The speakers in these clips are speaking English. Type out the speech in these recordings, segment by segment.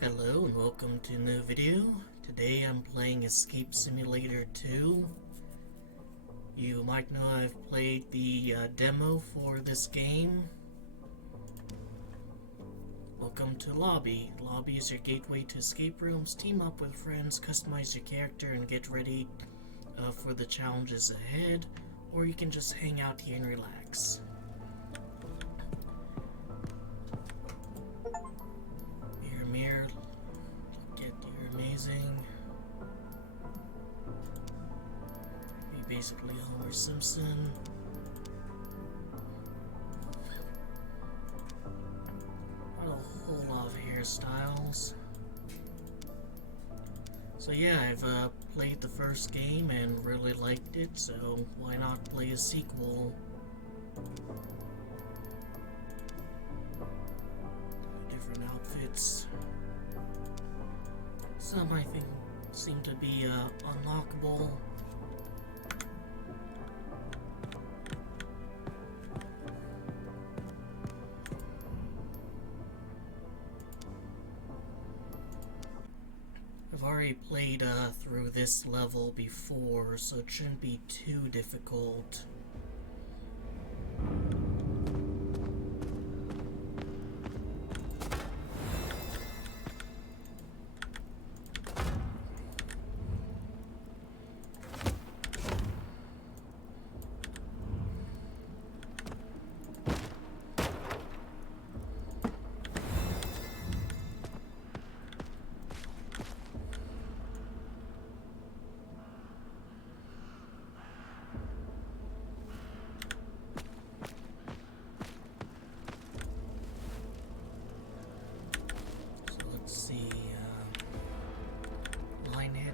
Hello and welcome to a new video. Today I'm playing Escape Simulator 2. You might know I've played the demo for this game. Welcome to Lobby. Lobby is your gateway to escape rooms. Team up with friends, customize your character, and get ready for the challenges ahead. Or you can just hang out here and relax. Mirror, get you're amazing. Be basically Homer Simpson. Not a whole lot of hairstyles. So yeah, I've played the first game and really liked it, so why not play a sequel? Different outfits. Some I think seem to be unlockable. I've already played through this level before, so it shouldn't be too difficult.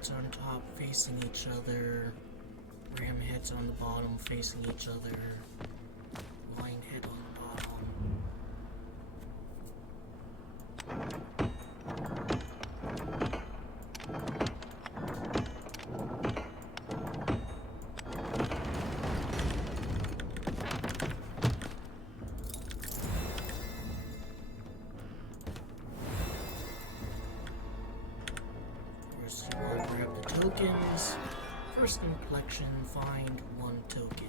On top facing each other, ram heads on the bottom facing each other, line head on the bottom. Tokens. First in collection, find one token.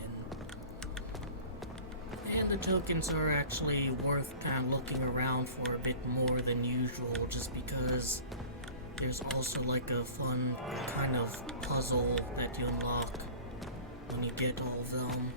And the tokens are actually worth kind of looking around for a bit more than usual, just because there's also like a fun kind of puzzle that you unlock when you get all of them.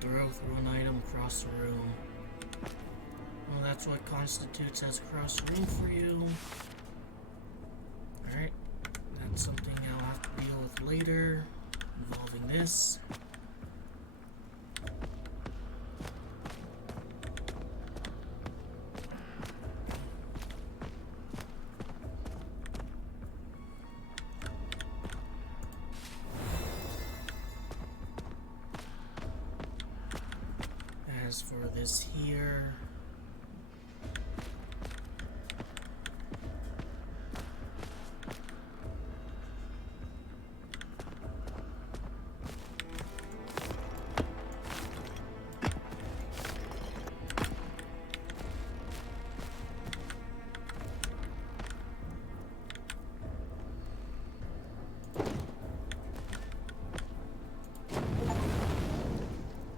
Throw an item across the room. Well, that's what constitutes as across the room for you. Alright, that's something I'll have to deal with later, involving this. As for this here,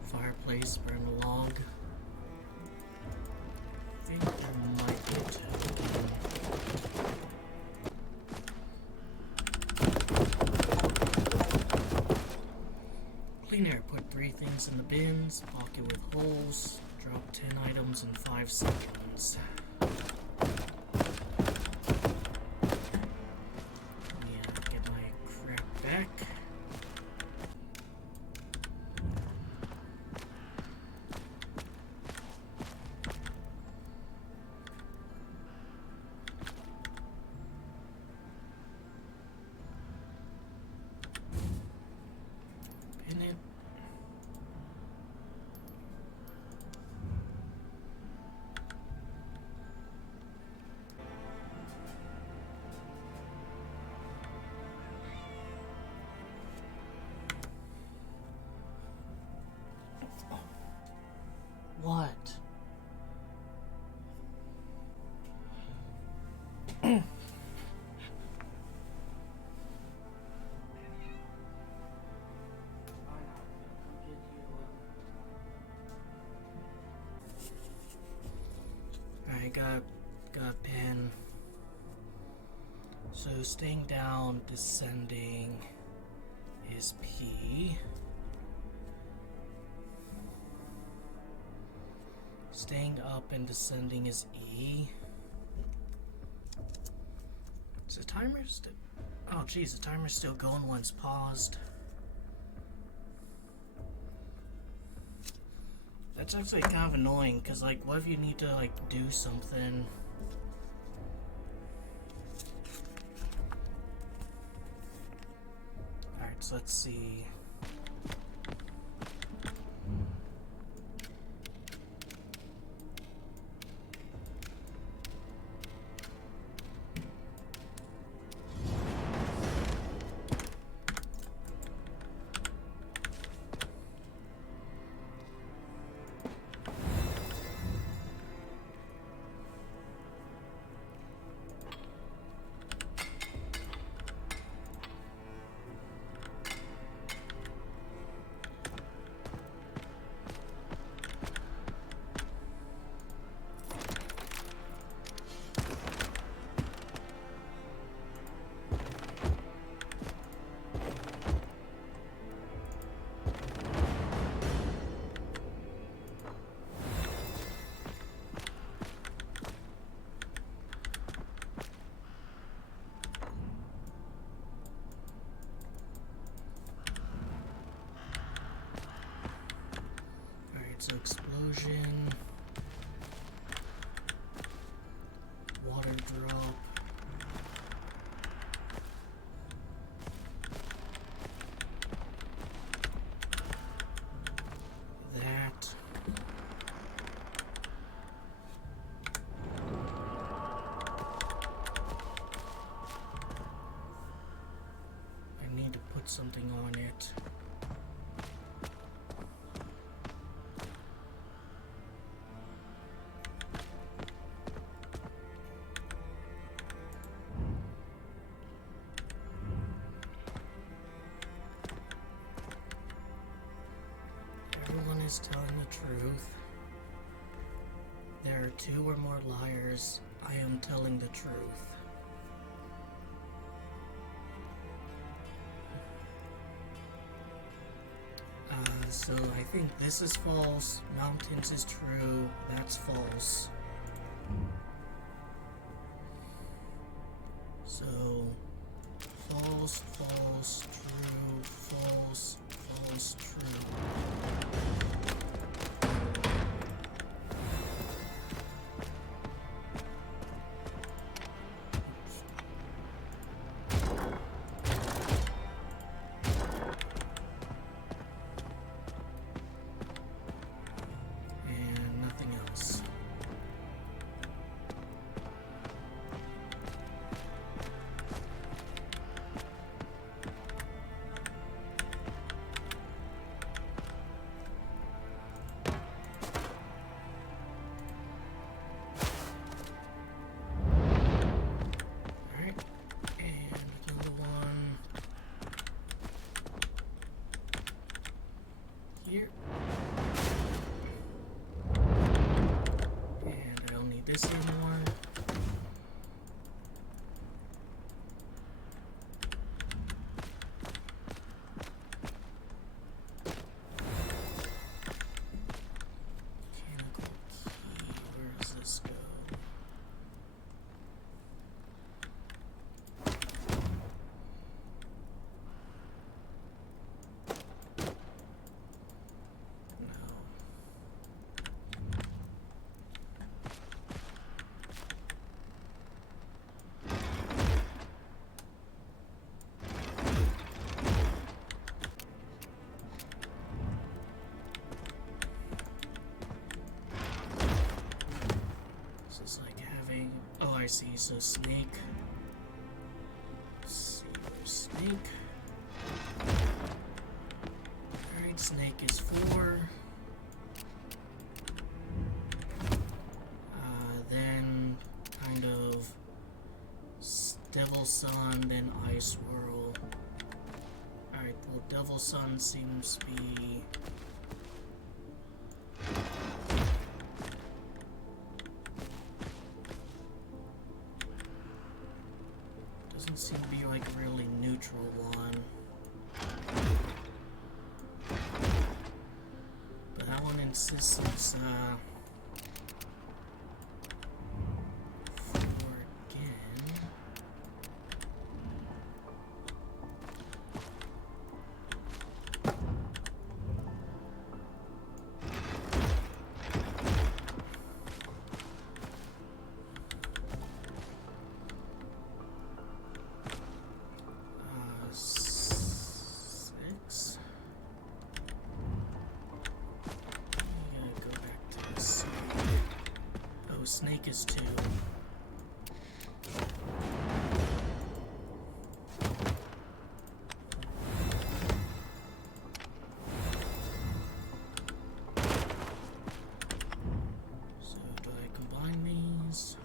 fireplace, burn a log. I think there might be a token. Clean air, put 3 things in the bins, pocket with holes, drop 10 items in 5 seconds. Yeah, get my crap back. Pin it. got a pen. So staying down, descending is P. Staying up and descending is E. Is the timer still? Oh geez, the timer's still going when it's paused. That's actually kind of annoying, because like, what if you need to like do something? Alright, so let's see. So explosion, water drop, that, I need to put something on it. Everyone is telling the truth. There are 2 or more liars. I am telling the truth. So I think this is false. Mountains is true. That's false. So false, false, true, false, false, true. Here. And I don't need this anymore. Mechanical key, where does this go? Oh, I see. So snake. Let's see, where's snake? Alright, snake is 4. Then kind of Devil Sun, then Ice Whirl. Alright, well, Devil Sun seems to be... seem to be like a really neutral one. But that one insists it's, 4 again. Snake is 2. So do I combine these?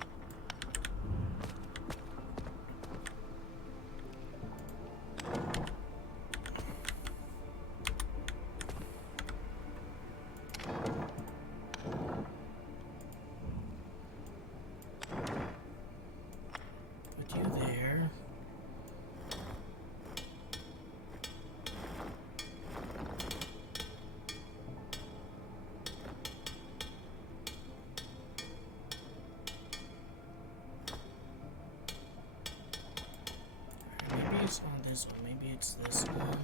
Put you there. Maybe it's not this one, maybe it's this one.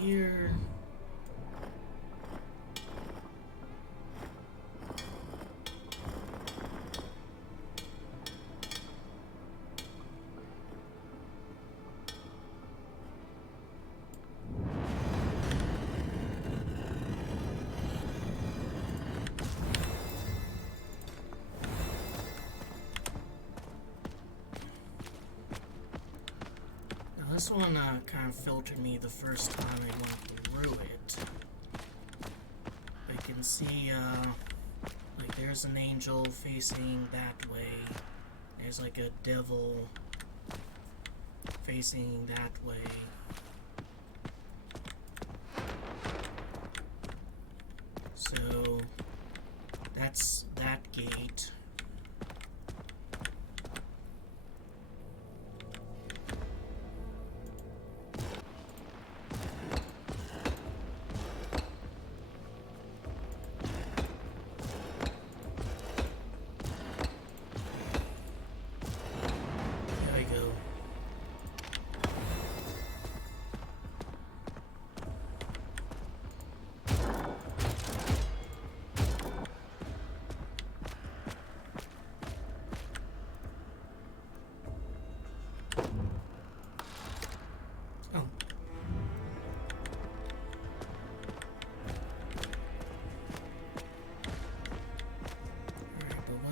Here. Now this one kind of filtered me the first time I went through it. I can see, like there's an angel facing that way. There's like a devil facing that way. So that's that gate.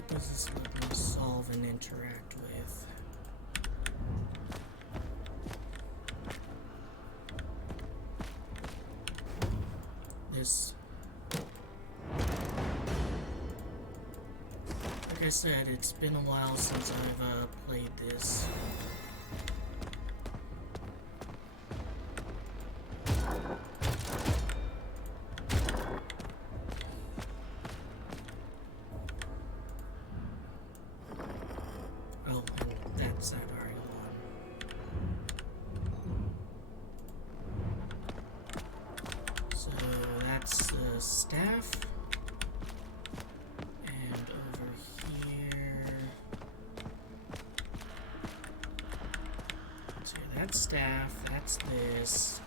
Does this let me solve and interact with? This, like I said, it's been a while since I've played this. Staff, and over here, so that's staff, that's this,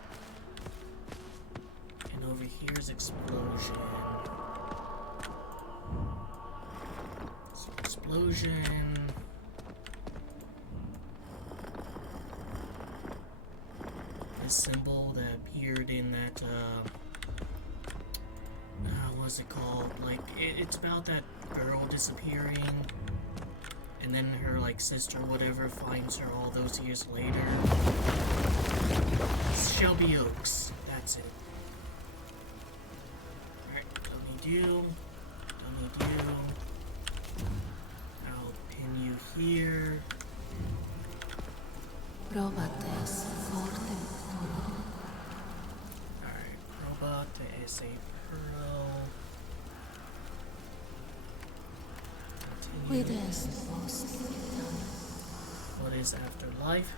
and over here's explosion. So explosion, this symbol that appeared in that, what's it called? Like, it's about that girl disappearing. and then her like sister or whatever finds her all those years later. Shelby Oaks, that's it. Alright, dummy do. I'll pin you here. Alright, robot is a pearl. Continue. What is afterlife?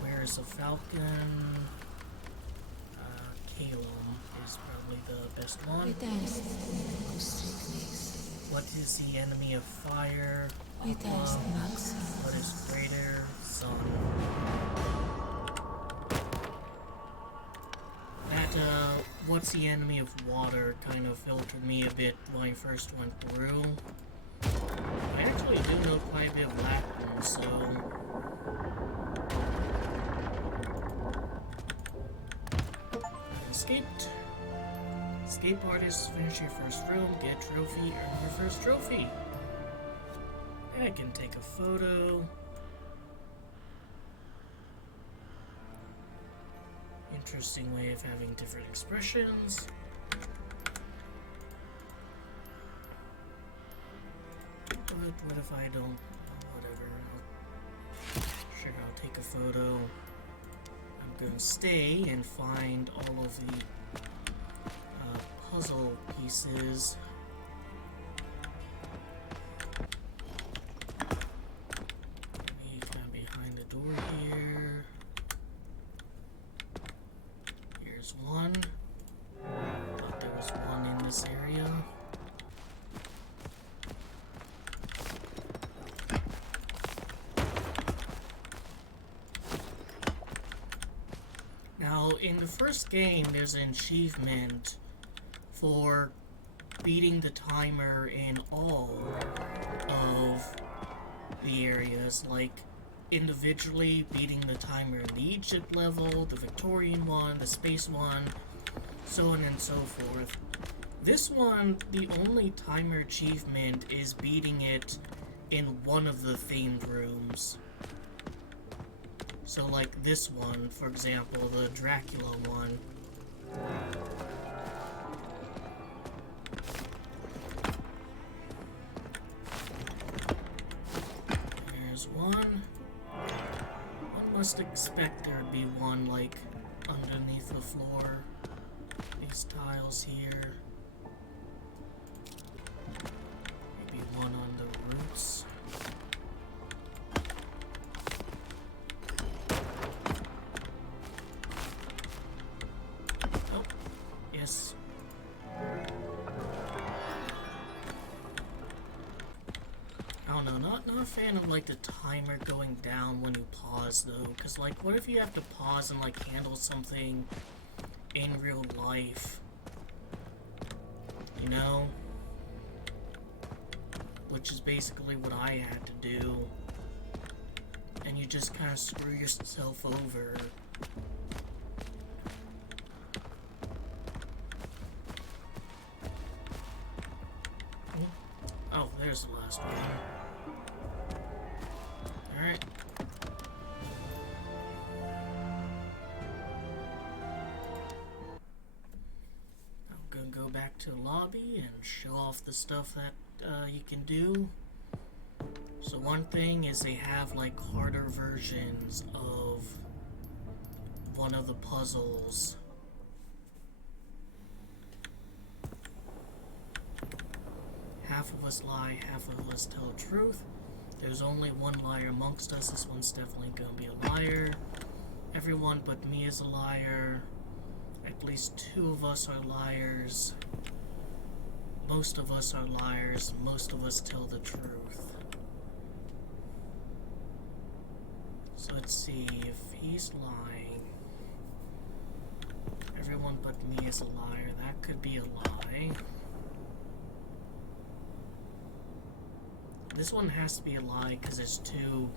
Where's a falcon? Calum is probably the best one. What is the enemy of fire? What is greater? Sun. That, what's the enemy of water kind of filtered me a bit when I first went through. I actually do know quite a bit of Latin, so... Escaped. Escape artist, finish your first room, get a trophy, earn your first trophy. I can take a photo. Interesting way of having different expressions. But what if I don't? Whatever. Sure, I'll take a photo. I'm gonna stay and find all of the puzzle pieces. Maybe kind of behind the door here. Here's one. Thought there was one in this area. Now, in the first game, there's an achievement for beating the timer in all of the areas, like individually beating the timer in the Egypt level, the Victorian one, the space one, so on and so forth. This one, the only timer achievement is beating it in one of the themed rooms. So like this one, for example, the Dracula one. There's one. One must expect there'd be one like underneath the floor. These tiles here. Maybe one on the roots. Yes. I don't know, not a fan of like the timer going down when you pause though, because like what if you have to pause and like handle something in real life? You know? Which is basically what I had to do. And you just kind of screw yourself over. Oh, there's the last one. Alright. I'm gonna go back to the lobby and show off the stuff that you can do. So one thing is they have like harder versions of one of the puzzles. Half of us lie, half of us tell the truth. There's only one liar amongst us. This one's definitely gonna be a liar. Everyone but me is a liar. At least two of us are liars. Most of us are liars. Most of us tell the truth. So let's see if he's lying. Everyone but me is a liar. That could be a lie. This one has to be a lie because it's two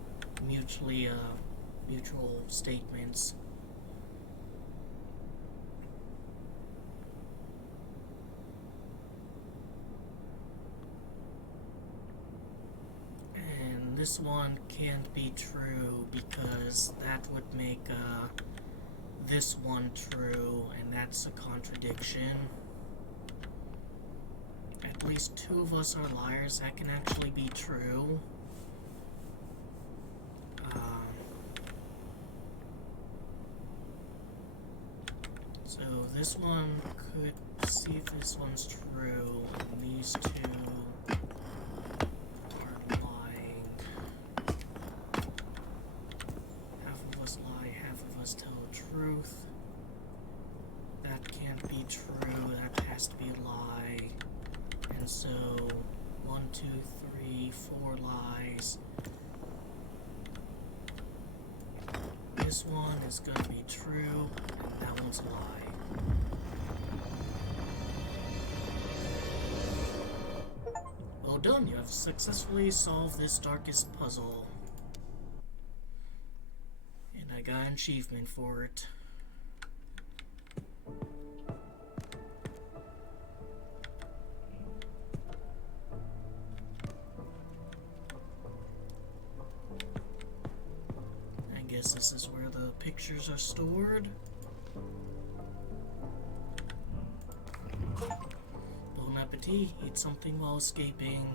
mutual statements. this one can't be true because that would make this one true, and that's a contradiction. At least two of us are liars. That can actually be true. So this one could see if this one's true. And these two are lying. Half of us lie, half of us tell the truth. That can't be true. That has to be a lie. And so 1, 2, 3, 4 lies. This one is going to be true, and that one's a lie. Well done, you have successfully solved this darkest puzzle. And I got an achievement for it. I guess this is where the pictures are stored. Bon appetit, eat something while escaping.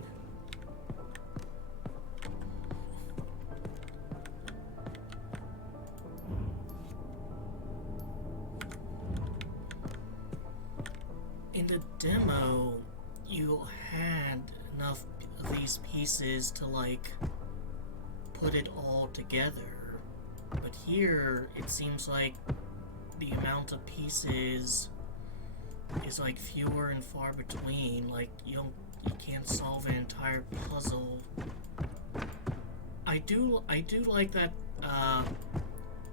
In the demo, you had enough of these pieces to like put it all together. But here, it seems like the amount of pieces is like fewer and far between. Like you can't solve an entire puzzle. I do like that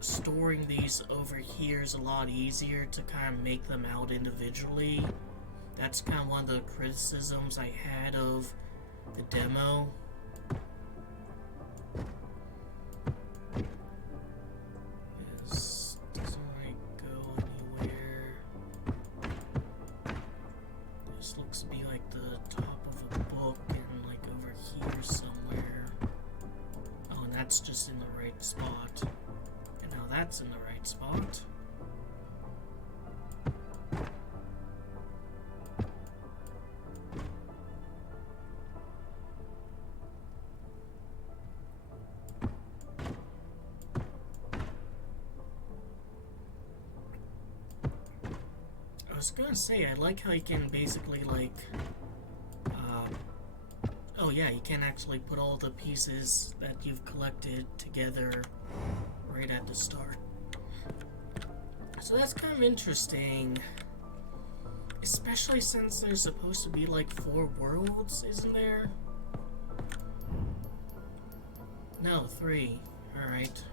storing these over here is a lot easier to kind of make them out individually. That's kind of one of the criticisms I had of the demo. That's just in the right spot. And now that's in the right spot. I was gonna say, I like how you can basically like oh yeah, you can actually put all the pieces that you've collected together right at the start. So that's kind of interesting. Especially since there's supposed to be like 4 worlds, isn't there? No, 3. Alright.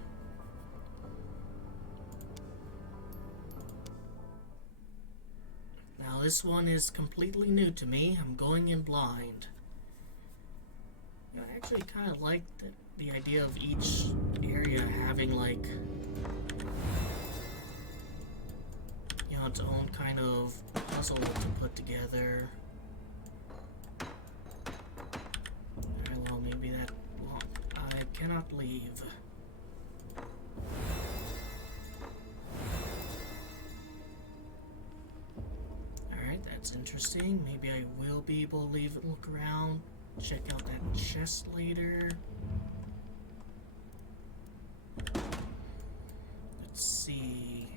Now this one is completely new to me. I'm going in blind. I actually kind of like the idea of each area having like, you know, its own kind of puzzle to put together. Alright, well maybe that won't. I cannot leave. Alright, that's interesting. Maybe I will be able to leave and look around. Check out that chest later. Let's see.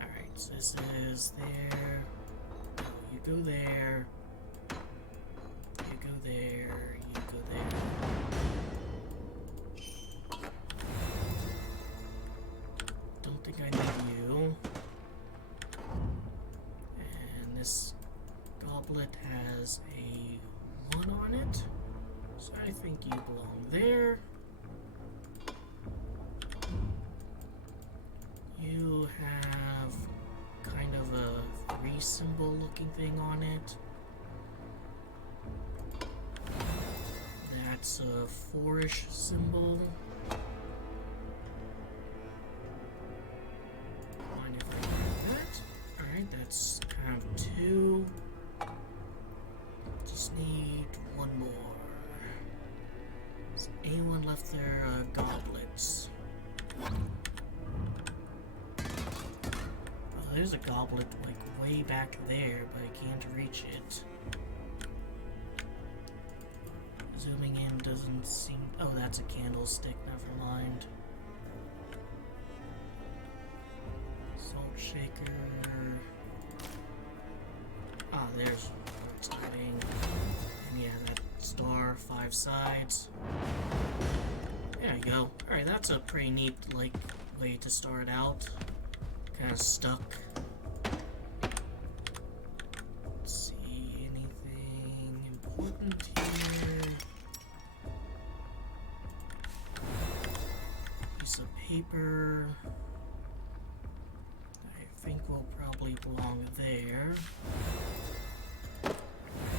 Alright, so this is there. Oh, you go there. You go there. You go there. Don't think I need you. This goblet has a 1 on it, so I think you belong there. You have kind of a 3 symbol looking thing on it. That's a 4-ish symbol. Mind if I grab that? Alright, that's kind of 2. there's a goblet like way back there, but I can't reach it. Zooming in doesn't seem... Oh, that's a candlestick, never mind. Salt shaker. Ah, there's what's exciting. And yeah, that star, 5 sides. There you go. Alright, that's a pretty neat, like, way to start out. Kinda stuck. Let's see, anything important here? Piece of paper. I think will probably belong there.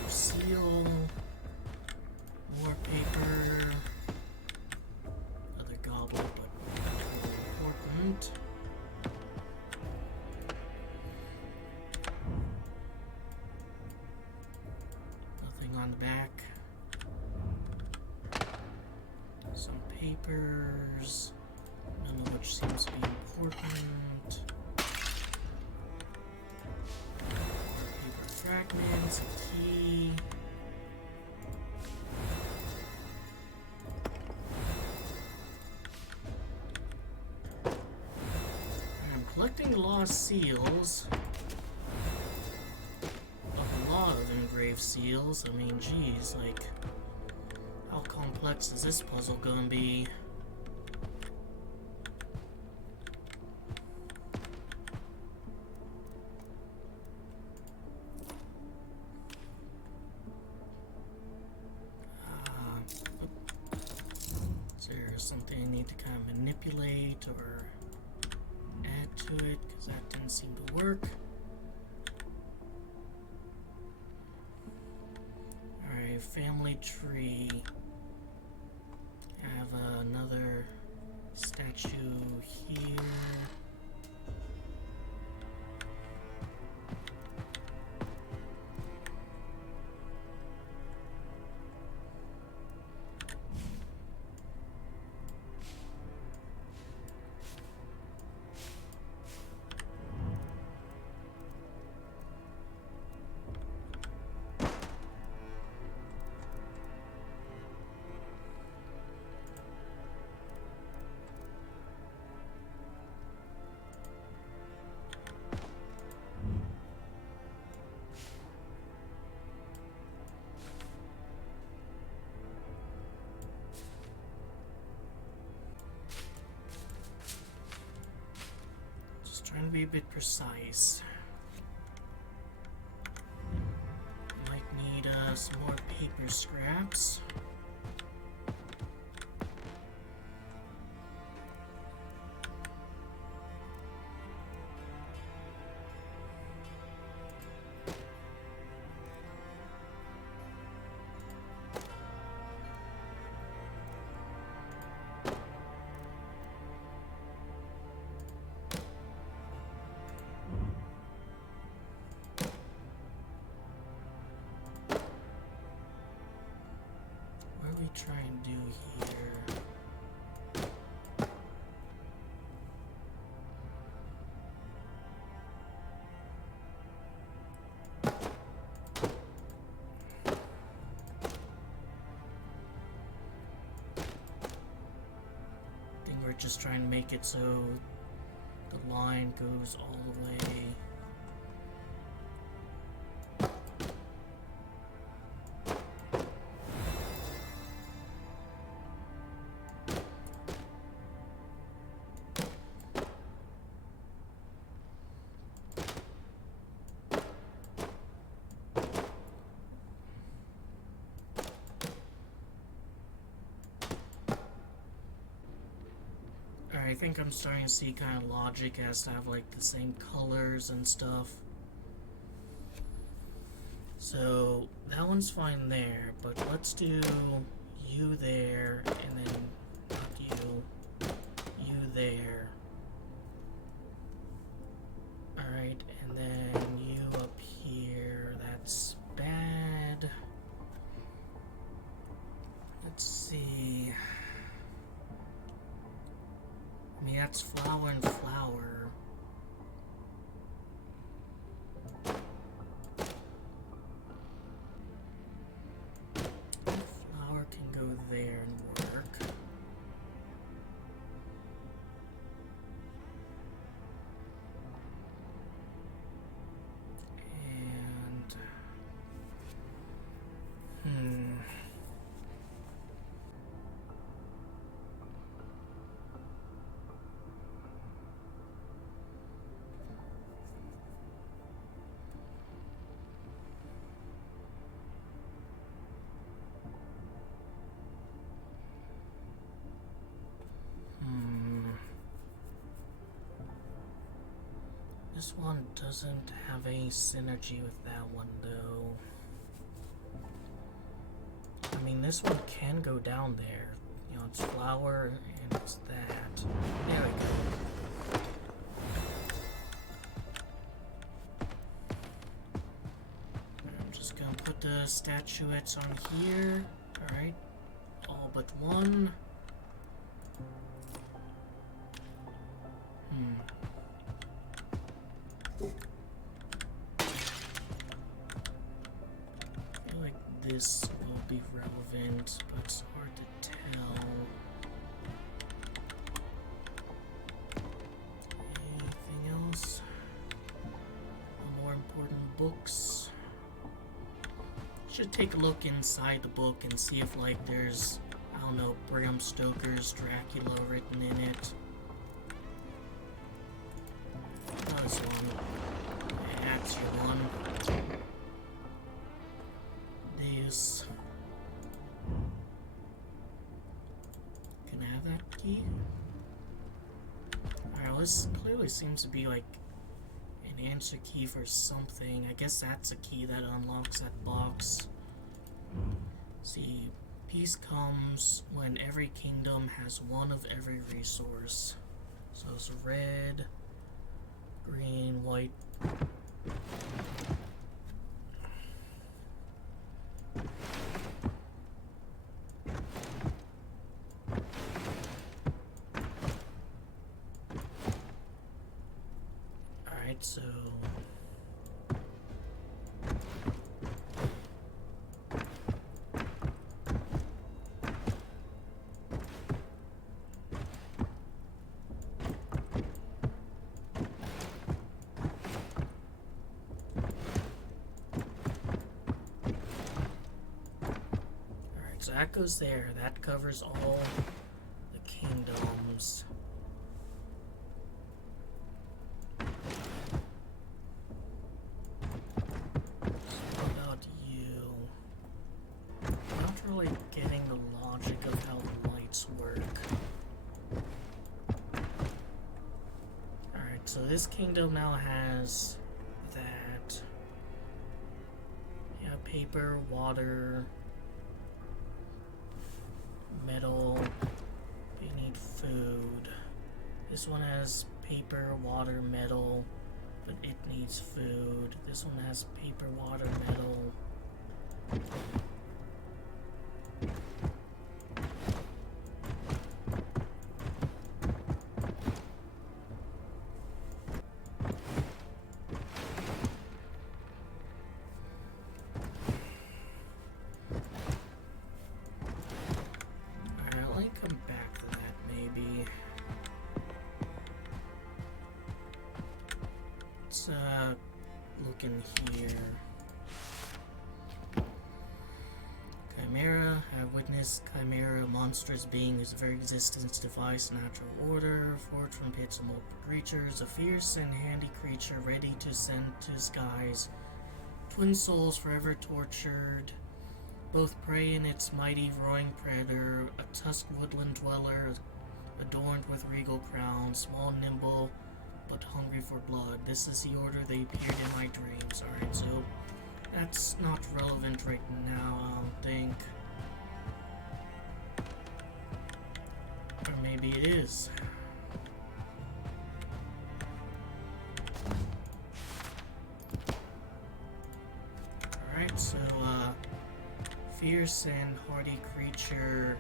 Seal. More paper. Another goblet, but not really important. Nothing on the back. Some papers, none of which seems to be important. More paper fragments, a key. I'm collecting lost seals. A lot of engraved seals. I mean, geez, like, how complex is this puzzle gonna be? Is there something I need to kind of manipulate or add to it? Because that didn't seem to work. Alright, family tree. I have another statue here. Trying to be a bit precise. Might need some more paper scraps. What are we trying to do here? I think we're just trying to make it so the line goes all the way. I think I'm starting to see kind of logic as to have like the same colors and stuff. So that one's fine there, but let's do you there and then not you there. Alright, and then you up here, that's bad. Let's see. I mean, that's flower and flower. This one doesn't have any synergy with that one, though. I mean, this one can go down there. You know, it's flower and it's that. There we go. I'm just gonna put the statuettes on here. Alright. All but one. I feel like this will be relevant, but it's hard to tell. Anything else? More important books. Should take a look inside the book and see if, like, there's, I don't know, Bram Stoker's Dracula written in it. Oh, this one. That's your one. This. Can I have that key? Alright, well, this clearly seems to be like an answer key for something. I guess that's a key that unlocks that box. See, peace comes when every kingdom has one of every resource. So it's red, green, white. Alright, so so that goes there. That covers all the kingdoms. So what about you? Not really getting the logic of how the lights work. Alright, so this kingdom now has that. Yeah, paper, water, metal. You need food. This one has paper, water, metal, but it needs food. This one has paper, water, metal. Alright, let me come back to that maybe. Let's look in here. Chimera. Have witnessed Chimera, a monstrous being whose very existence defies natural order, forged from pits of multiple creatures, a fierce and handy creature ready to send to skies. Twin souls forever tortured, both prey in its mighty roaring predator, a tusked woodland dweller, adorned with regal crowns, small and nimble, but hungry for blood. This is the order they appeared in my dreams. Alright, so that's not relevant right now, I don't think. Or maybe it is. Alright, so, fierce and hardy creature,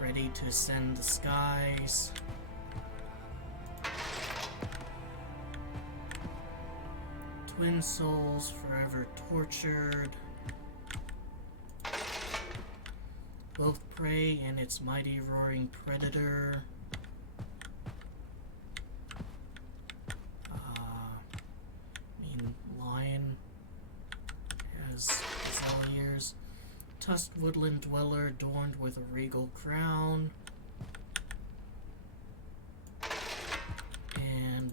ready to ascend the skies. Twin souls forever tortured, both prey and its mighty roaring predator. Lion has all ears. Tusked woodland dweller adorned with a regal crown. And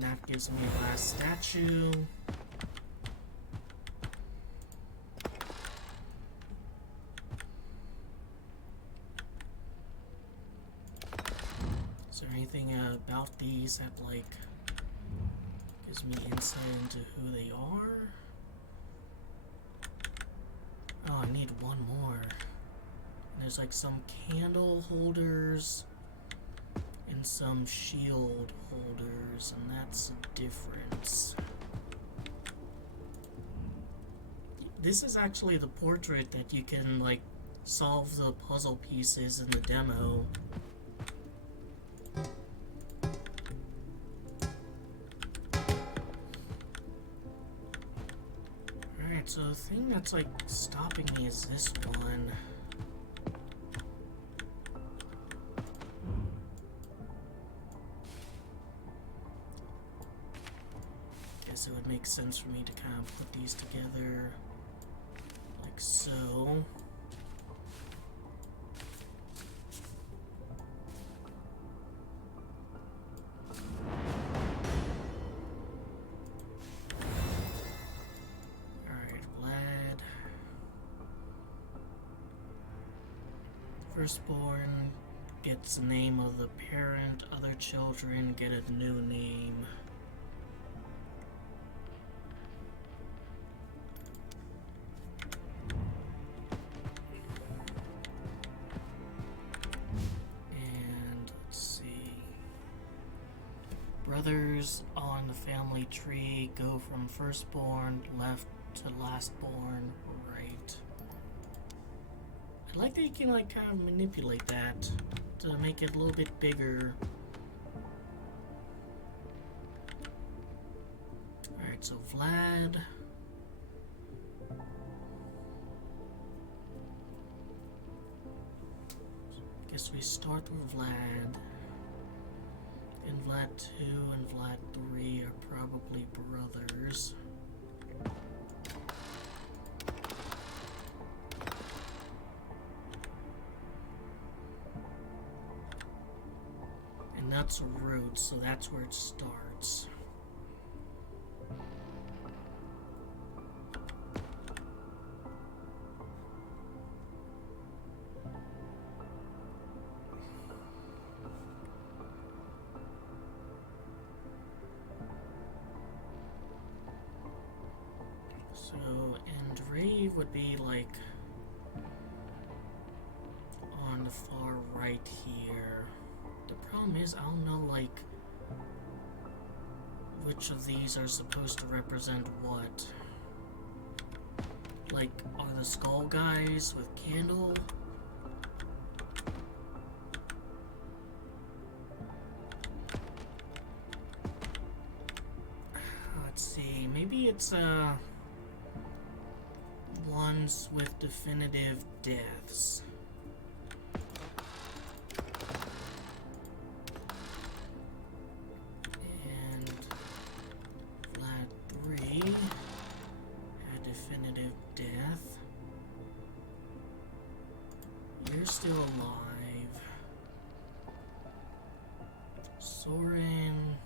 that gives me a last statue. Is there anything about these that, like, gives me insight into who they are? Oh, I need one more. And there's like some candle holders and some shield holders, and that's a difference. This is actually the portrait that you can, like, solve the puzzle pieces in the demo. Alright, so the thing that's, like, stopping me is this one. Guess it would make sense for me to kind of put these together like so. Firstborn gets the name of the parent, other children get a new name. And let's see. Brothers on the family tree go from firstborn left to lastborn right. I like that you can, like, kind of manipulate that to make it a little bit bigger. Alright, so Vlad. Guess we start with Vlad. And Vlad 2 and Vlad 3 are probably brothers. That's a root, so that's where it starts. So, and Rave would be like on the far right here. The problem is, I don't know, like, which of these are supposed to represent what. Like, are the skull guys with candle? Let's see, maybe it's, ones with definitive deaths. You're still alive. Soren.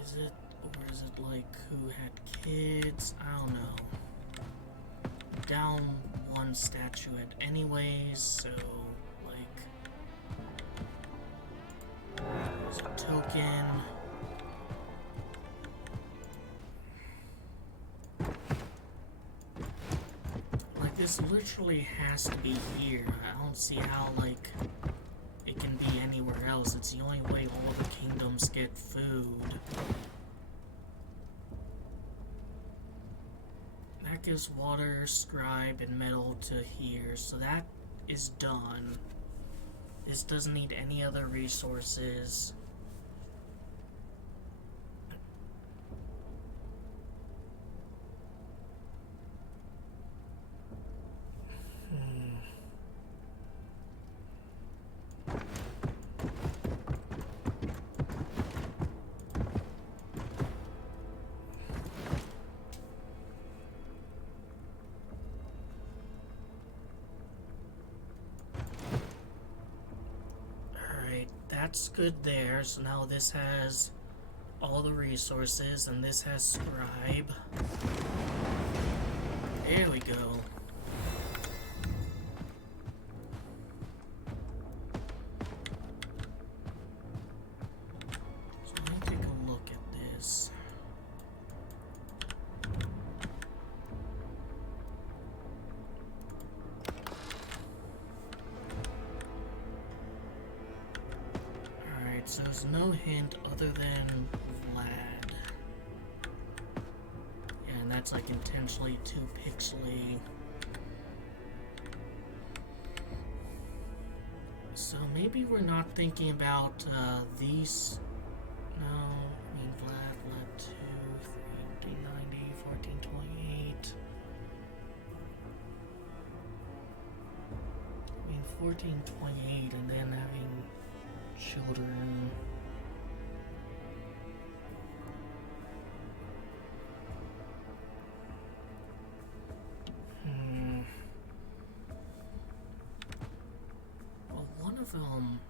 Is it, or is it like who had kids? I don't know. Down one statuette anyways, so there's a token. Like, this literally has to be here. I don't see how, like, it can be anywhere else. It's the only way all the kingdoms get food. That gives water, scribe, and metal to here, so that is done. This doesn't need any other resources. That's good there. So now this has all all the resources, and this has scribe. There we go. So let me take a look at this. Alright, so there's no hint other than Vlad. And that's like intentionally too pixely. So maybe we're not thinking about these. No, I mean Vlad 2, 3, 90, 1428. I mean 1428 and then having children. Well, one of them.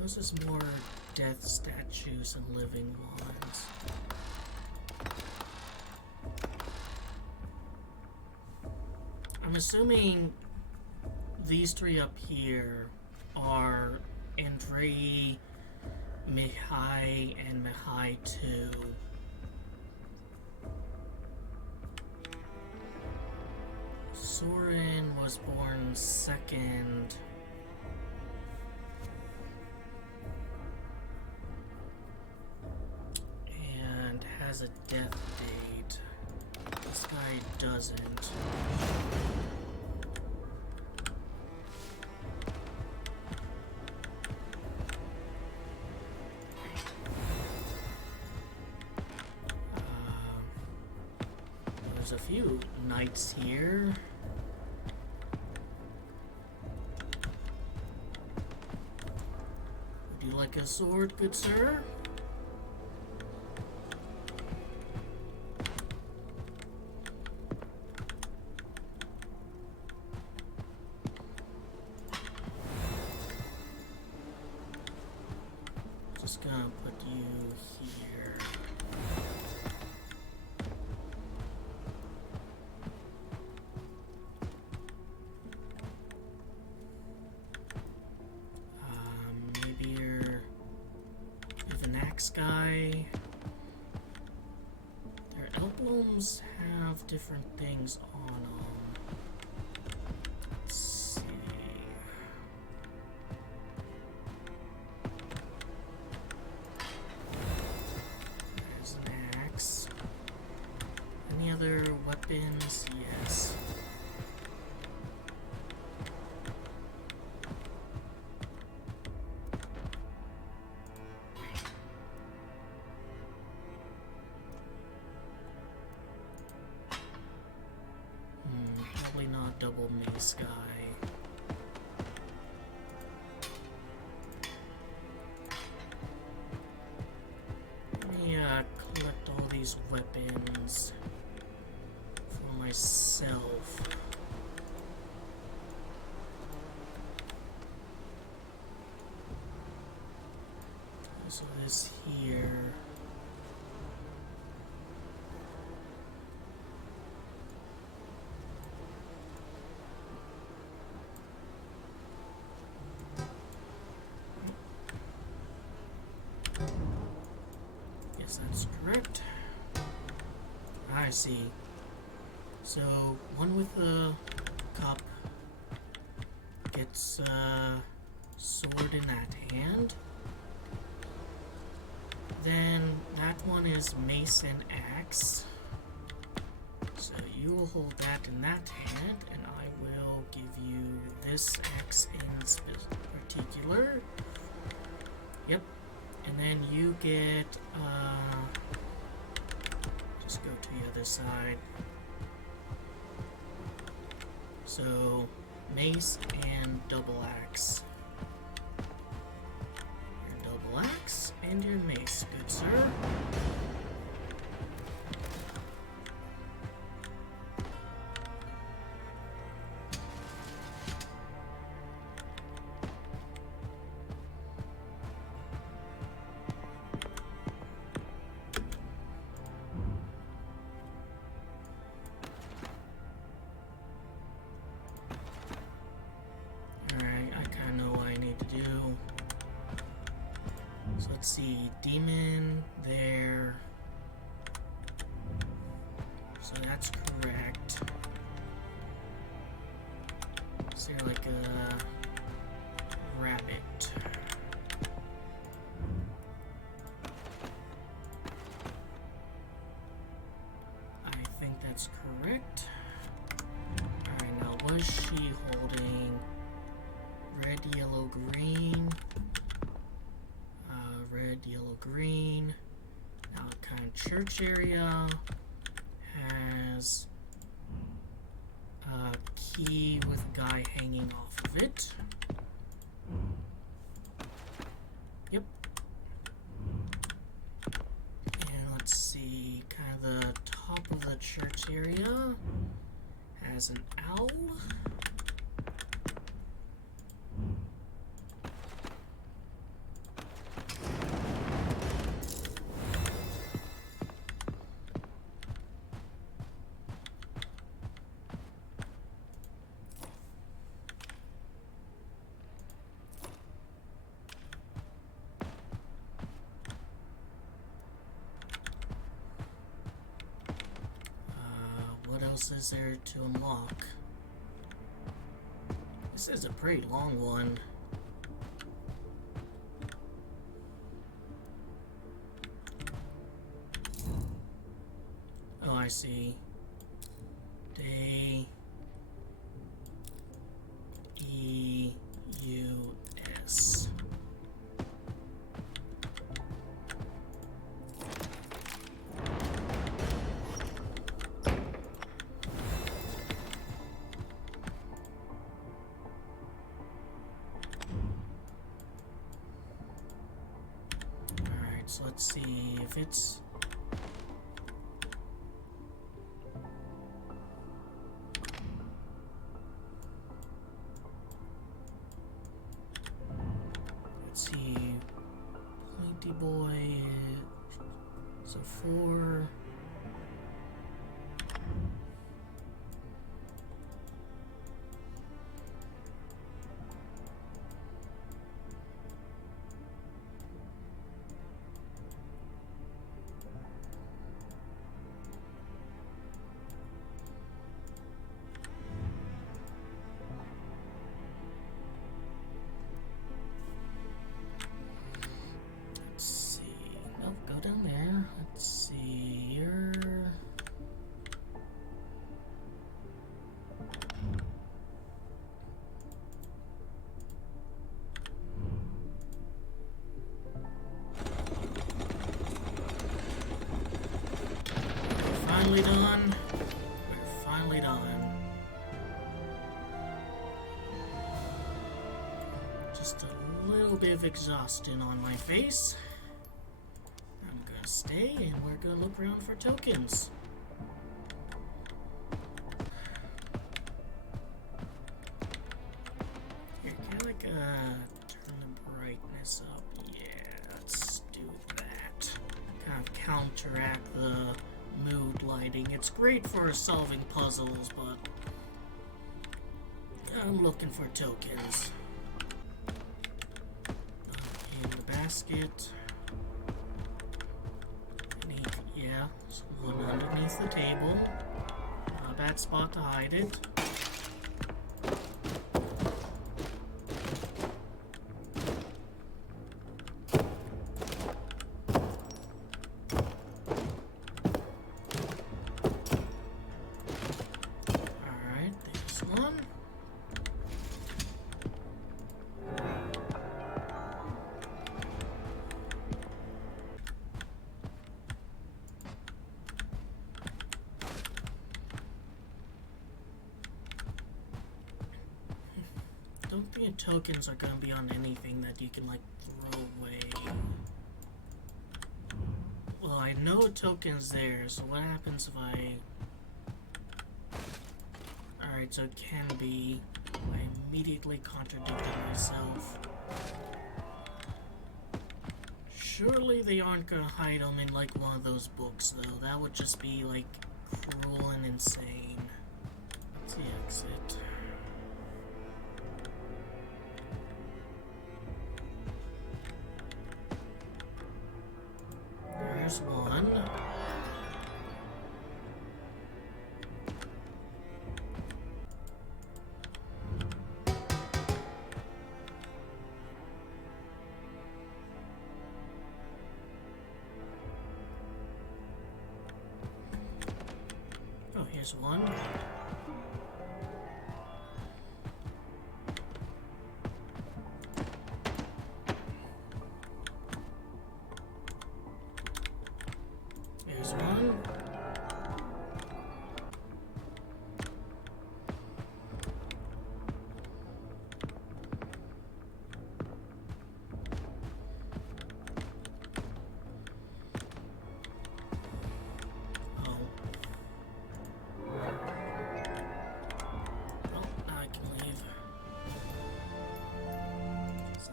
Those is more death statues and living ones. I'm assuming these three up here are Andrei, Mihai, and Mihai 2. Soren was born second. And has a death date. This guy doesn't. There's a few knights here. Would you like a sword, good sir? Just gonna put you here. Maybe you're an axe guy. Their emblems have different things on them. Let's see. There's an axe. Any other weapons? Yes. Probably not double mace guy. Let me collect all these weapons for myself. So this here. That's correct. I see. So, one with a cup gets a sword in that hand. Then that one is mace and axe. So you will hold that in that hand, and I will give you this axe in particular. Yep. And then you get, just go to the other side. So, mace and double axe. Your double axe and your mace, good sir. let's see, demon there. So that's correct. Is there like a rabbit? I think that's correct. Alright, now was she holding red, yellow, green? Red, yellow, green. Now kind of church area has a key with a guy hanging off of it. Yep. And let's see, kind of the top of the church area has an owl. What else is there to unlock? This is a pretty long one. Oh, I see. Day E-U-S. Alright, so let's see if it's... Let's see, Pointy Boy, so 4. Let's see, nope, go down there. Let's see, you're... We're finally done. We're finally done. Just a little bit of exhaustion on my face. I'm gonna stay and we're gonna look around for tokens. Here, can I like turn the brightness up? Yeah, let's do that. Kind of counteract the mood lighting. It's great for solving puzzles, but I'm looking for tokens. In the basket. Yeah, one underneath the table. Not a bad spot to hide it. Alright, there's one. Don't think tokens are gonna be on anything that you can like throw away. Well, I know a token's there, so what happens if I... Alright, so it can be... I immediately contradicted myself. Surely they aren't gonna hide them in like one of those books, though. That would just be like cruel and insane. That's the exit. There's one. There's one.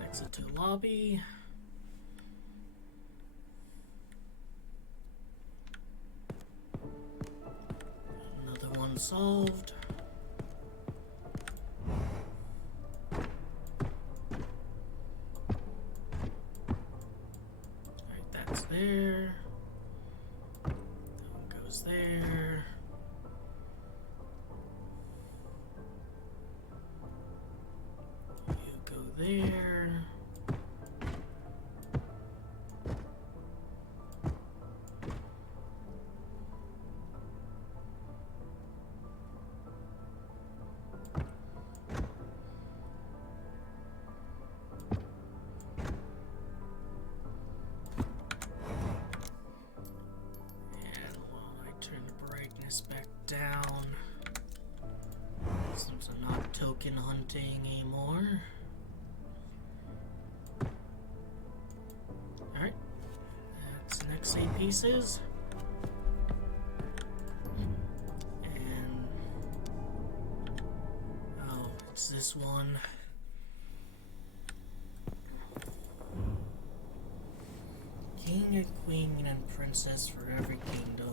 Exit to lobby. Another one solved. Alright, that's there. That one goes there. You go there. Back down, since I'm not token hunting anymore. Alright, that's the next 8 pieces. And oh, it's this one. King and queen and princess for every kingdom.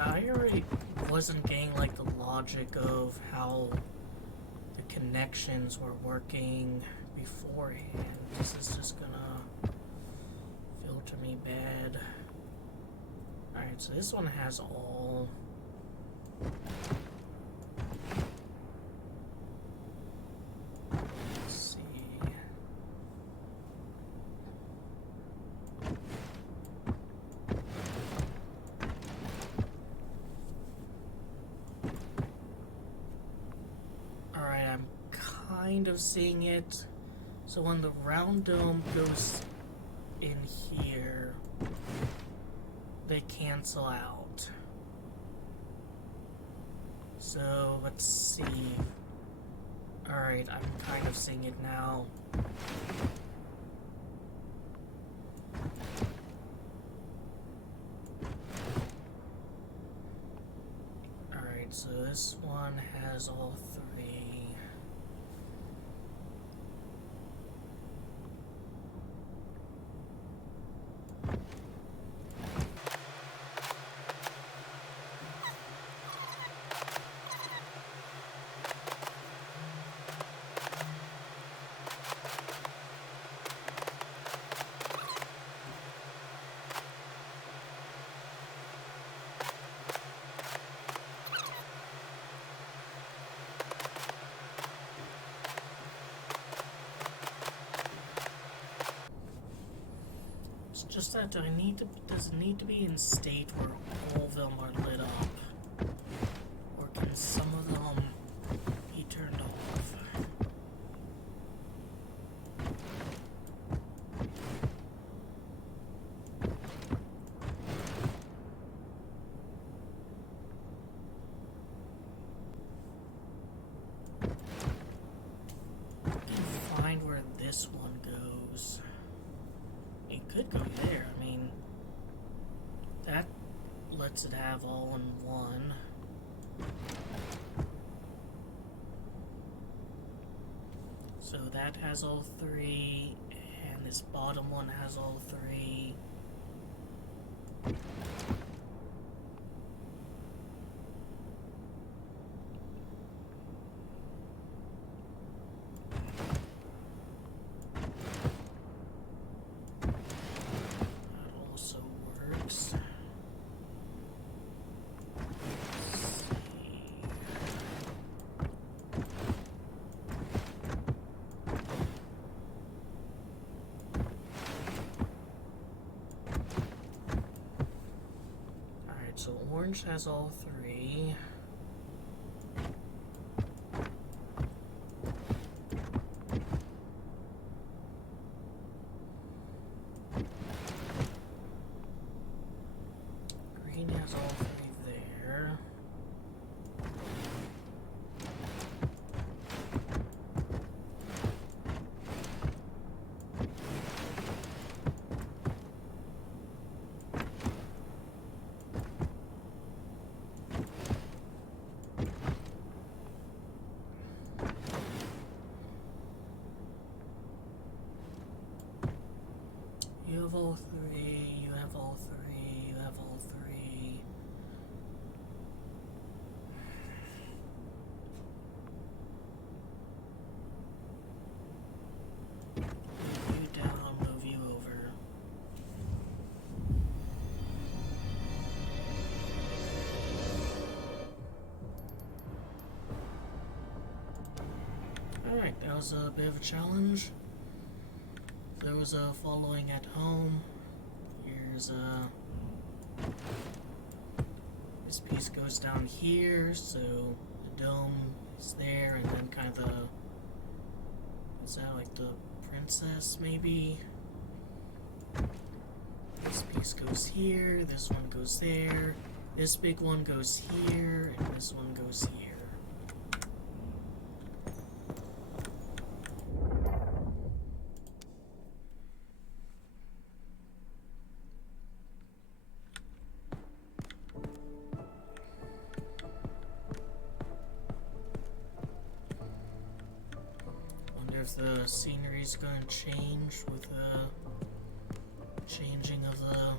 I already wasn't getting like the logic of how the connections were working beforehand. This is just gonna filter me bad. Alright, so this one has all. Let's see. Kind of seeing it. So when the round dome goes in here, they cancel out. So let's see. Alright, I'm kind of seeing it now. Alright, so this one has all 3. It's just that does it need to be in state where all of them are lit up? Or can some of them be turned off? I can find where this one goes. It could go there. I mean, that lets it have all in one. So that has all 3, And this bottom one has all three. That also works. So orange has all three. Green has all three there. You have all three, you have all three, you have all three. Move you down, move you over. Alright, that was a bit of a challenge. There was a following at home. Here's this piece goes down here, so the dome is there, and then kind of is that like the princess maybe? This piece goes here, this one goes there, this big one goes here, and this one goes here. If the scenery's gonna change with the changing of the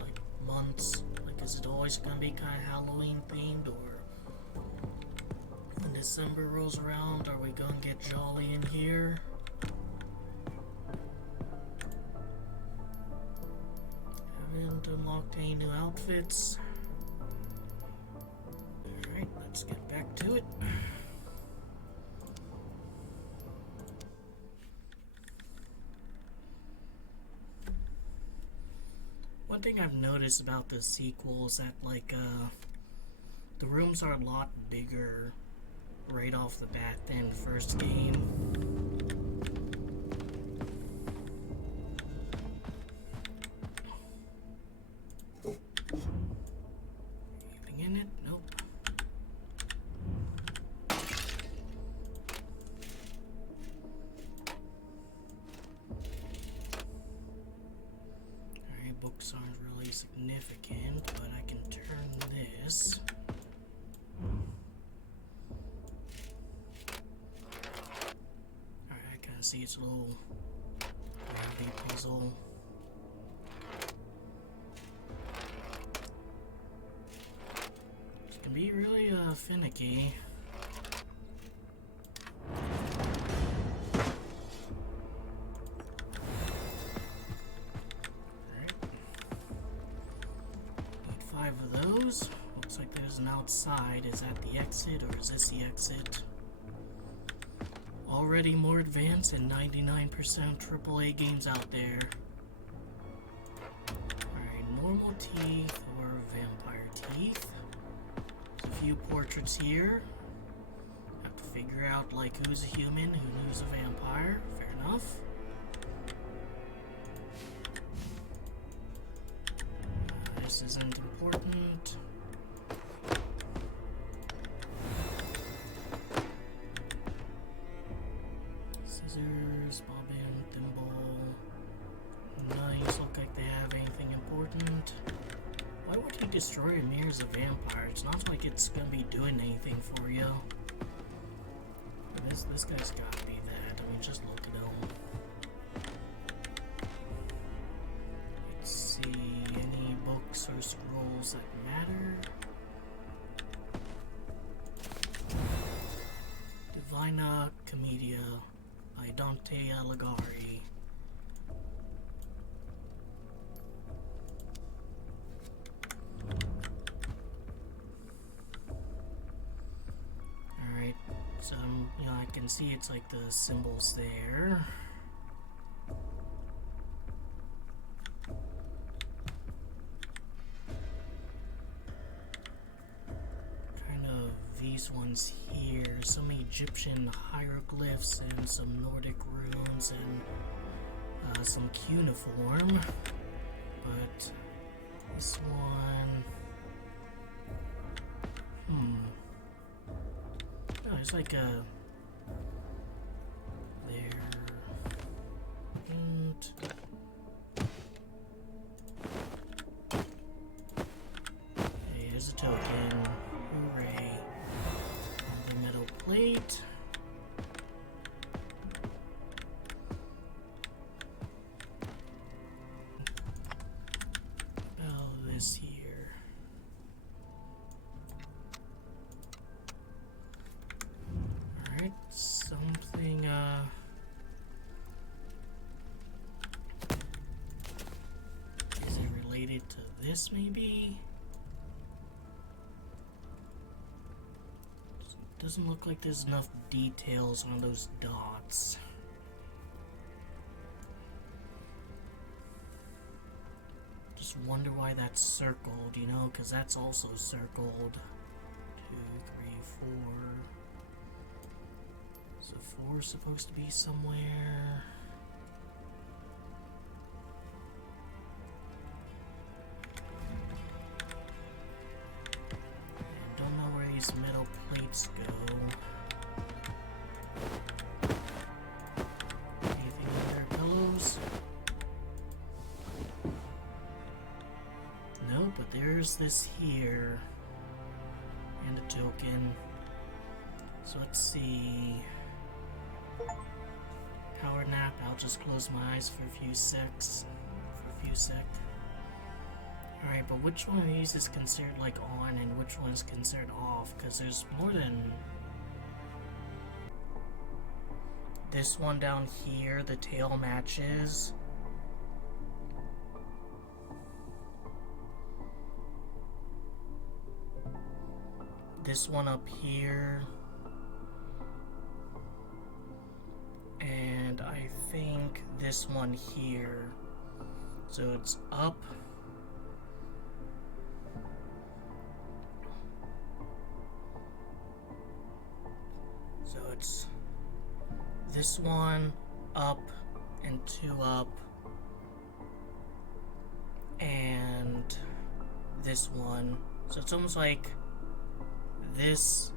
like months, like is it always gonna be kind of Halloween themed, or when December rolls around, are we gonna get jolly in here? Haven't unlocked any new outfits. Alright, let's get back to it. One thing I've noticed about the sequel is that, like, the rooms are a lot bigger right off the bat than the first game. Anything in it? Nope. Books aren't really significant, but I can turn this. Alright, I kind of see it's a little gravity puzzle. It can be really finicky. Looks like there's an outside. Is that the exit, or is this the exit? Already more advanced and 99% AAA games out there. Alright, normal teeth or vampire teeth. There's a few portraits here. Have to figure out like who's a human, who's a vampire. Fair enough. This isn't important. Scissors, bobbin, thimble. Nice, look like they have anything important. Why would you destroy a mirror as a vampire? It's not like it's gonna be doing anything for you. This guy's gotta be that. I mean, just look at him. those that matter. Divina Commedia by Dante Alighieri. Alright, so you know, I can see it's like the symbols there. These ones here, some Egyptian hieroglyphs and some Nordic runes and some cuneiform, but this one, oh, it's like a there, and hey, here's a token. Hooray! Metal plate. Oh, this here. Alright, something, is it related to this, maybe? Doesn't look like there's enough details on those dots. Just wonder why that's circled, you know, because that's also circled. 2, 3, 4. So 4 is supposed to be somewhere. Metal plates go. Anything in their pillows? No, but there's this here. And a token. So let's see. Power nap. I'll just close my eyes for a few secs. Alright, but which one of these is considered like on and which one is considered off? Because there's more than... This one down here, the tail matches. This one up here. And I think this one here. So it's up. So it's this one, up, and 2 up, and this one. So it's almost like this,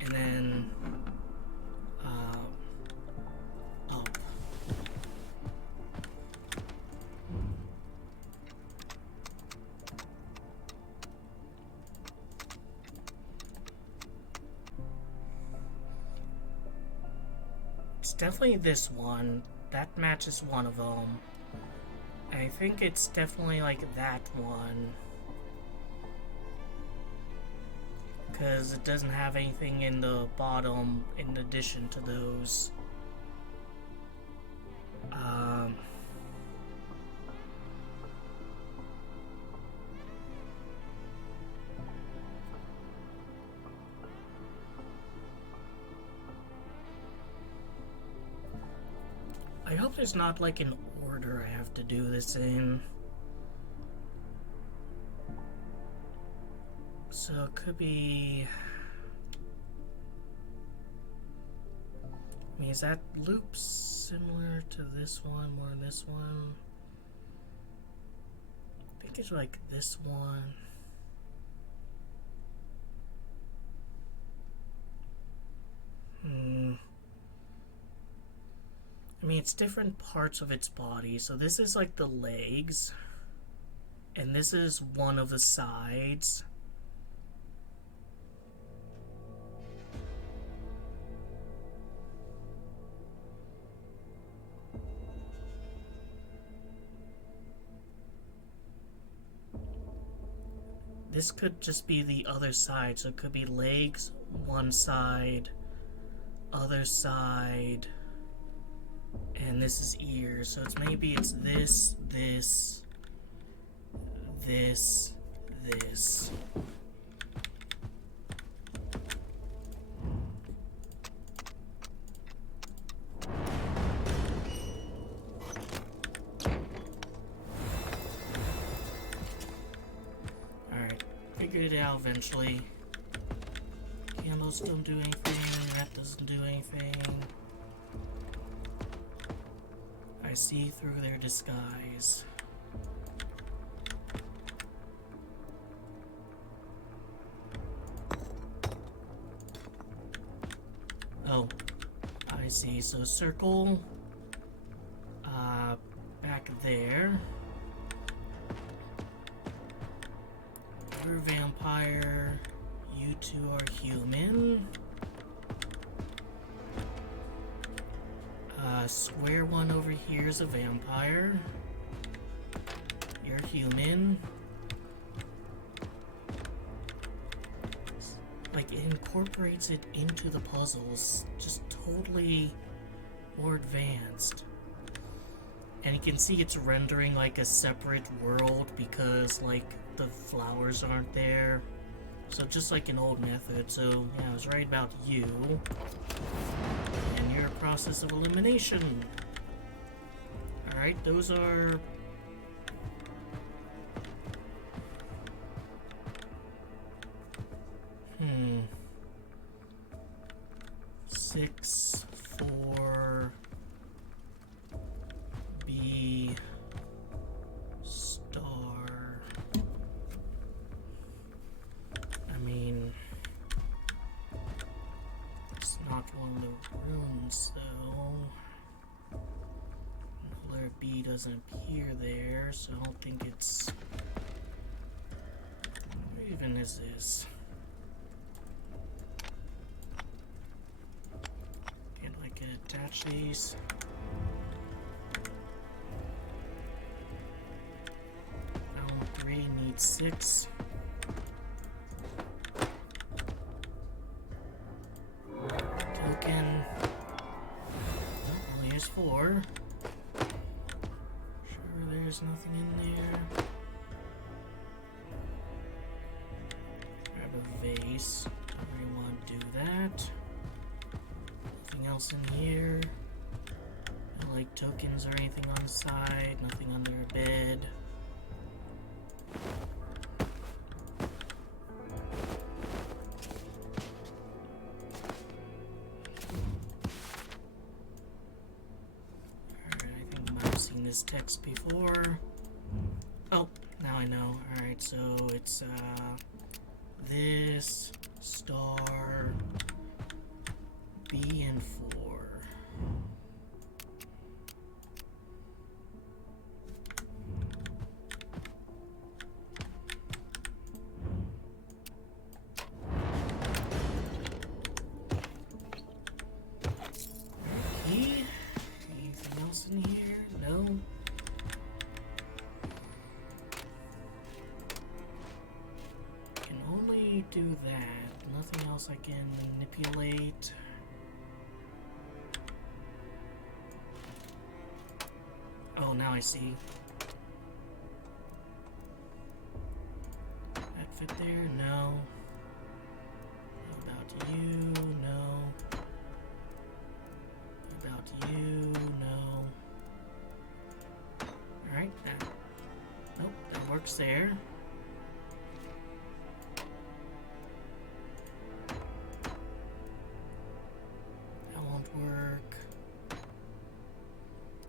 and then up. It's definitely this one. That matches one of them. I think it's definitely like that one. Because it doesn't have anything in the bottom in addition to those. I hope there's not like an order I have to do this in. So it could be... I mean, is that loop similar to this one, more than this one? I think it's like this one. I mean, it's different parts of its body. So this is like the legs. And this is one of the sides. this could just be the other side. So it could be legs, one side, other side, and this is ears. So it's maybe it's this, this, this, this. Figured it out eventually. Candles don't do anything, that doesn't do anything. I see through their disguise. Oh, I see. So circle, back there. You're a vampire. You two are human. Square one over here is a vampire. You're human. Like, it incorporates it into the puzzles. Just totally more advanced. And you can see it's rendering like a separate world because, like, the flowers aren't there. So just like an old method. So yeah, I was right about you. And your process of elimination. Alright, those are... Six, 4, B, star. I mean, it's not one of the runes, though. Letter B doesn't appear there, so I don't think it's... What even is this? And I can attach these. Round 3 needs 6. Token. Oh, well, here's 4. Sure, there's nothing in there. Grab a vase. Don't really want to do that. Nothing else in here. No, like tokens or anything on the side. Nothing under a bed. This text before. Oh, now I know. Alright, so it's this star B and 4. Okay. Anything else in here? No. Can only do that. Nothing else I can manipulate. Oh, now I see. That fit there? No. How about you? No. How about you? No. Alright, nope, that works there. That won't work.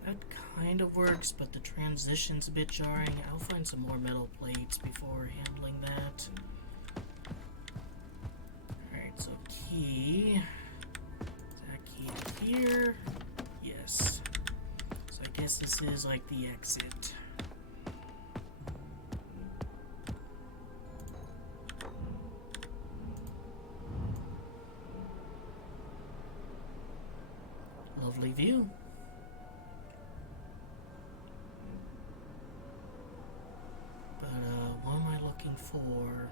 That kind of works, but the transition's a bit jarring. I'll find some more metal plates before handling that. Alright, so key. Is that key up here? Yes. So I guess this is like the exit. Lovely view. But what am I looking for?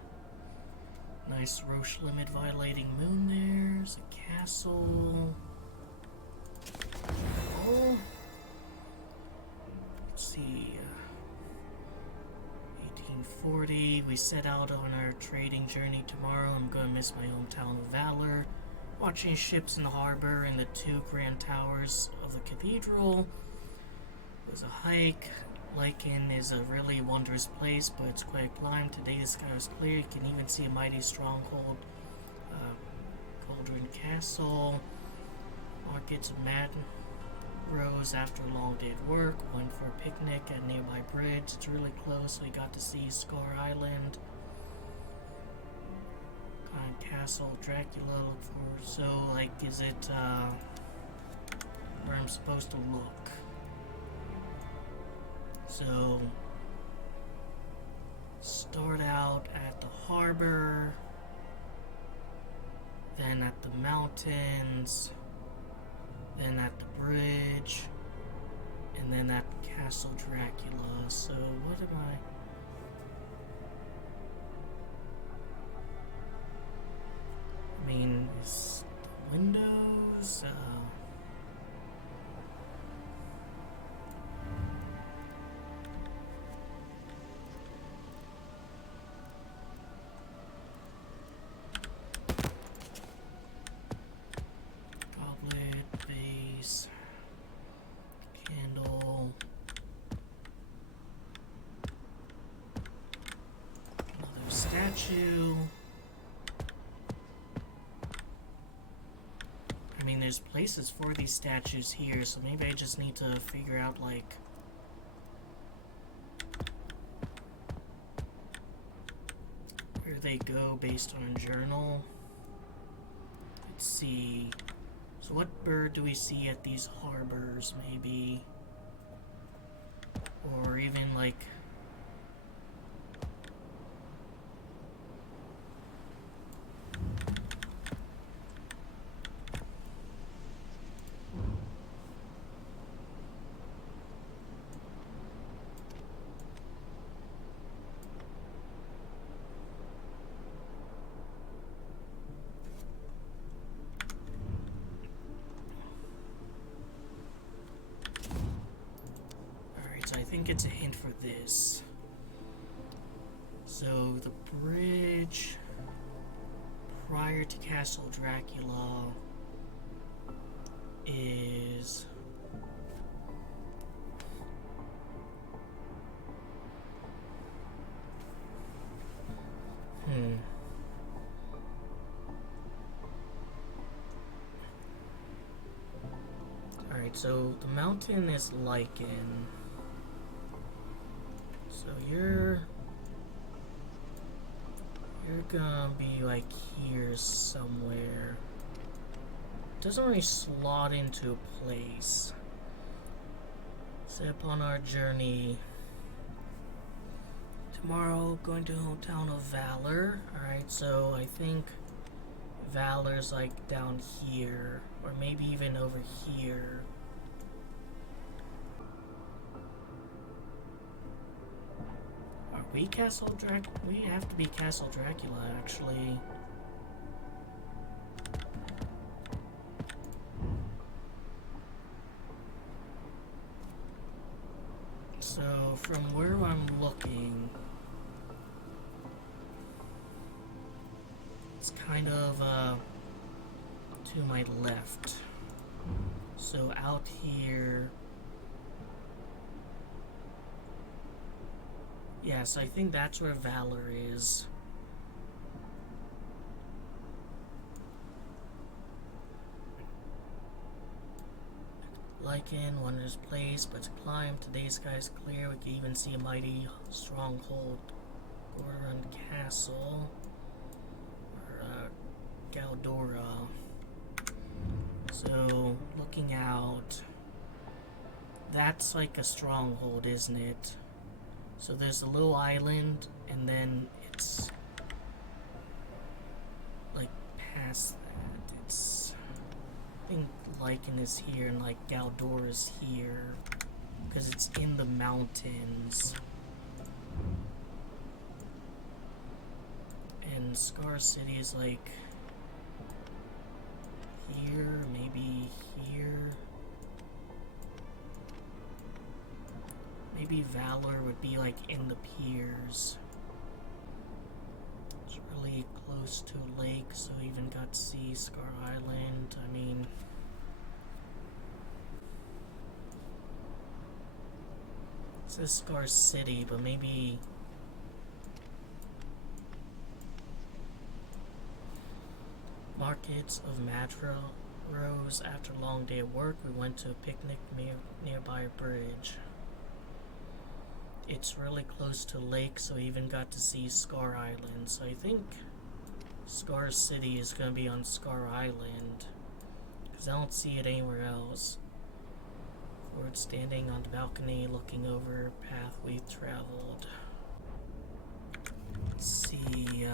nice Roche limit violating moon there. There's a castle. Oh. Let's see. 1840. We set out on our trading journey tomorrow. I'm gonna miss my hometown of Valor. Watching ships in the harbor and the 2 grand towers of the cathedral. It was a hike. Lycan is a really wondrous place, but it's quite a climb. Today the sky was clear. You can even see a mighty stronghold. Cauldron Castle. Markets of Madden. Rose after a long day at work. Went for a picnic at a nearby bridge. It's really close, so we got to see Scar Island. Castle, Dracula, look for. So, like, is it, where I'm supposed to look? So, start out at the harbor, then at the mountains, then at the bridge, and then at Castle Dracula. So, what am I? I mean, is the windows, goblet, vase, candle, another statue. I mean, there's places for these statues here, so maybe I just need to figure out, like, where they go based on a journal. Let's see. So what bird do we see at these harbors, maybe? Or even, like, I think it's a hint for this. So the bridge prior to Castle Dracula is Alright, so the mountain is Lycan. So you're gonna be like here somewhere. Doesn't really slot into a place. Set upon our journey tomorrow, going to the hometown of Valor. Alright, so I think Valor's like down here, or maybe even over here. We have to be Castle Dracula, actually. So, from where I'm looking, it's kind of, to my left. So, out here. Yes, I think that's where Valor is. Lycan, wondrous place, but to climb. Today's sky is clear. We can even see a mighty stronghold. Goron Castle. Or, Galdora. So, looking out. That's like a stronghold, isn't it? So there's a little island, and then it's like past that. It's, I think Lycan is here, and like Galdor is here, because it's in the mountains. And Scar City is like here, maybe here. Maybe Valor would be like in the piers. It's really close to a lake, so even got to see Scar Island. I mean, it says Scar City, but maybe Markets of Madra Rose. After a long day of work, we went to a picnic nearby a bridge. It's really close to a lake, so we even got to see Scar Island. So I think Scar City is going to be on Scar Island, because I don't see it anywhere else. Ford standing on the balcony looking over path we've traveled. Let's see,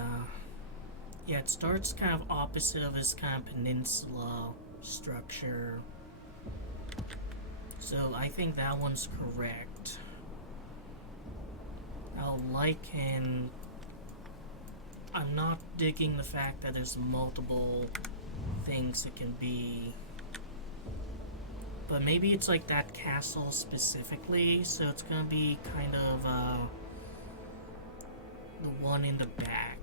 yeah, it starts kind of opposite of this kind of peninsula structure. So I think that one's correct. And I'm not digging the fact that there's multiple things it can be. But maybe it's like that castle specifically, so it's gonna be kind of the one in the back.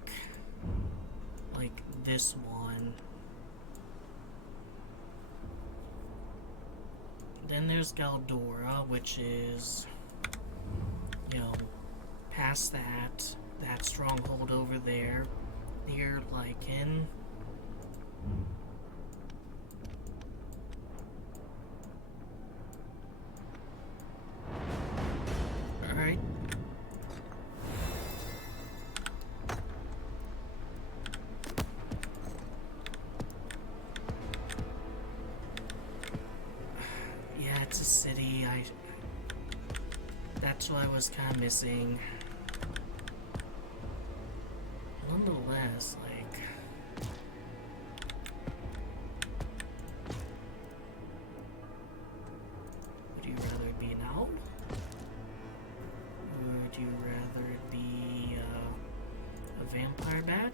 Like this one. Then there's Galdora, which is, you know, past that stronghold over there, near Lycan. Alright. Yeah, it's a city. That's what I was kind of missing. Nonetheless, like, would you rather it be an owl? Would you rather it be a vampire bat?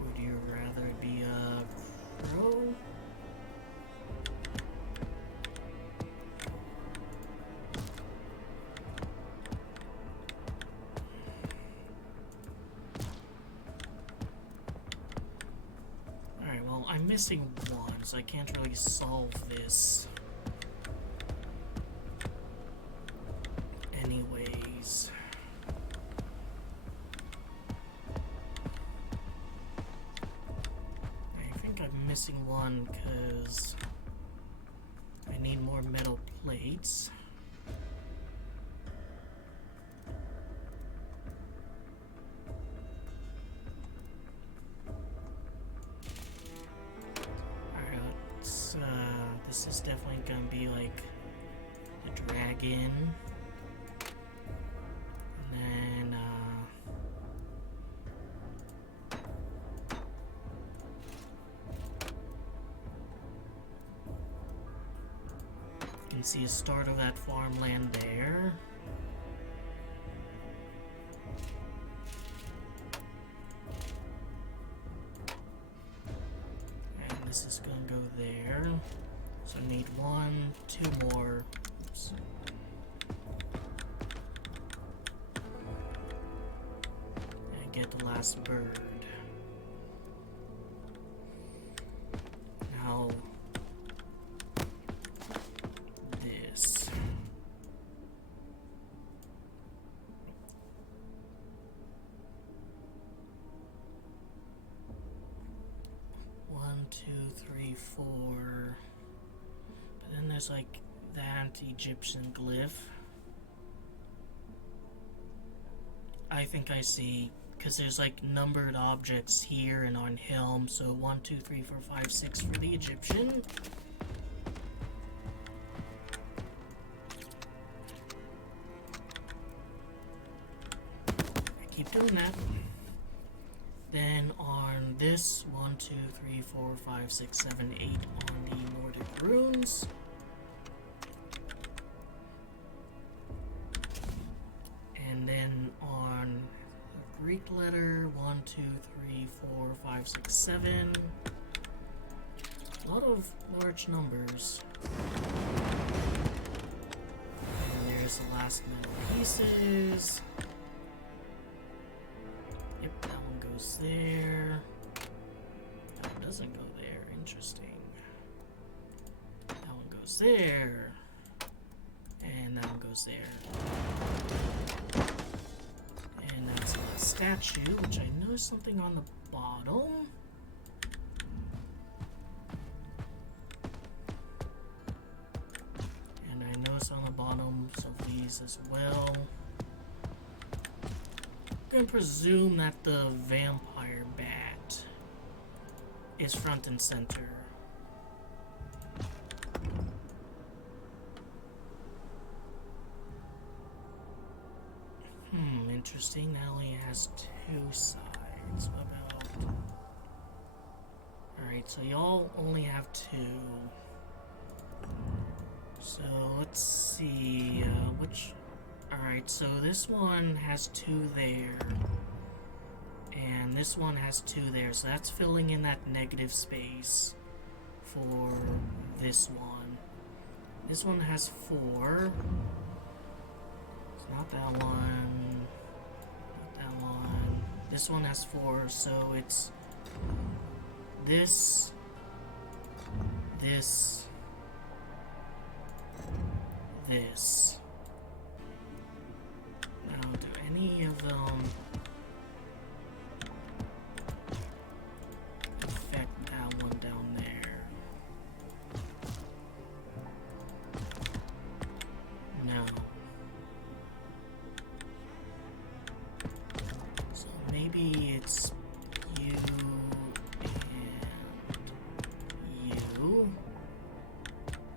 Would you rather it be a crow? I'm missing one, so I can't really solve this. Anyways. I think I'm missing one because I need more metal plates. This is definitely gonna be like the dragon. And then you can see a start of that farmland there. And this is gonna go there. So I need 1, 2 more. Oops. And get the last bird. Now, this. One, two, three, four. Then there's like the anti-Egyptian glyph. I think I see, because there's like numbered objects here and on Helm. So 1, 2, 3, 4, 5, 6 for the Egyptian. I keep doing that. Then on this 1, 2, 3, 4, 5, 6, 7, 8 on the Nordic runes. And then on letter. 1, 2, 3, 4, 5, 6, 7. A lot of large numbers. And there's the last metal pieces. Yep, that one goes there. That one doesn't go there. Interesting. That one goes there. And that one goes there. And that's the last statue, which I noticed something on the bottom. And I noticed on the bottom of these as well. I'm gonna presume that the vampire bat is front and center. Interesting. That only has 2 sides. What about... Alright, so y'all only have 2. So, let's see, which... Alright, so this one has 2 there. And this one has 2 there, so that's filling in that negative space for this one. This one has 4. It's not that one. Not that one. This one has 4, so it's this, this, this. Now, do any of them affect that one down there? No. So maybe it's you and you.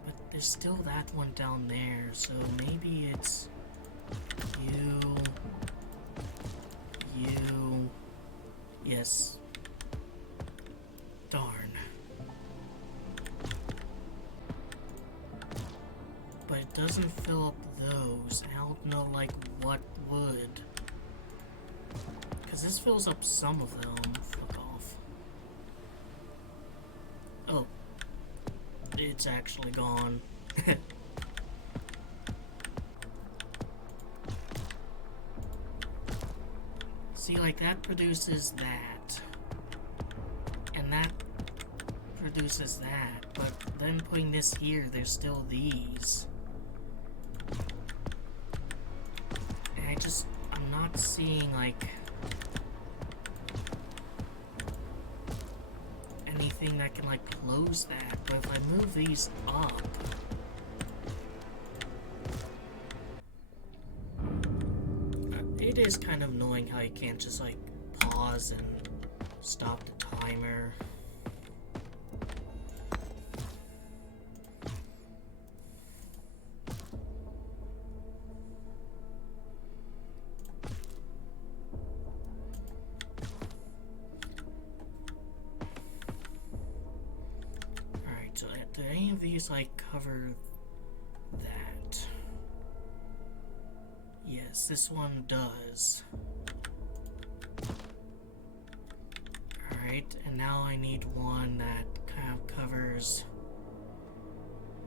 But there's still that one down there, so maybe it's you, you, yes, darn. But it doesn't fill up those. I don't know, like, what would. Because this fills up some of them. Fuck off. Oh. It's actually gone. See, like, that produces that. And that produces that. But then putting this here, there's still these. And I'm not seeing, like, anything that can, like, close that. But if I move these up... It is kind of annoying how you can't just, like, pause and stop the timer. Alright, so do any of these, like, cover that? Yes, this one does. Alright, and now I need one that kind of covers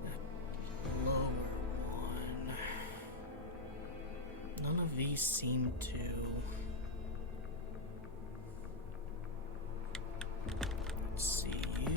that lower one. None of these seem to. Let's see, you.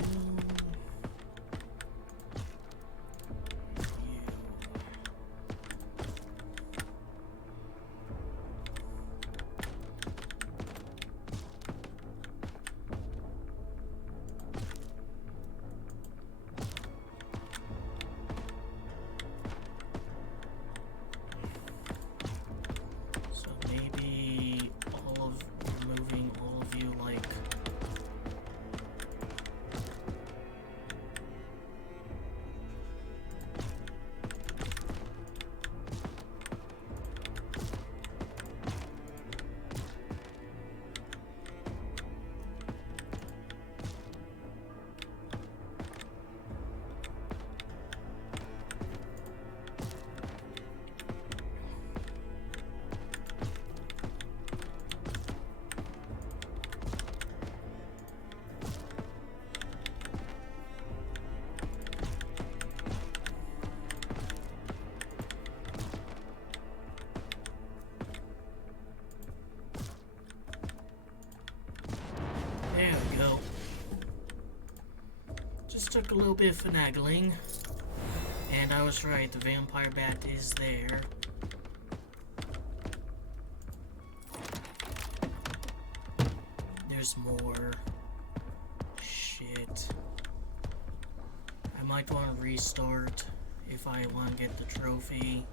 So maybe took a little bit of finagling. And I was right, the vampire bat is there. There's more. Shit. I might want to restart if I want to get the trophy.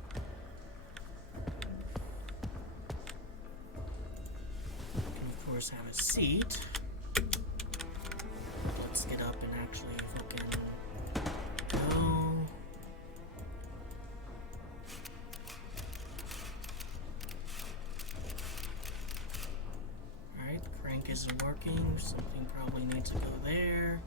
And of course have a seat. Let's get up and actually fucking go. Alright, the crank isn't working. Something probably needs to go there.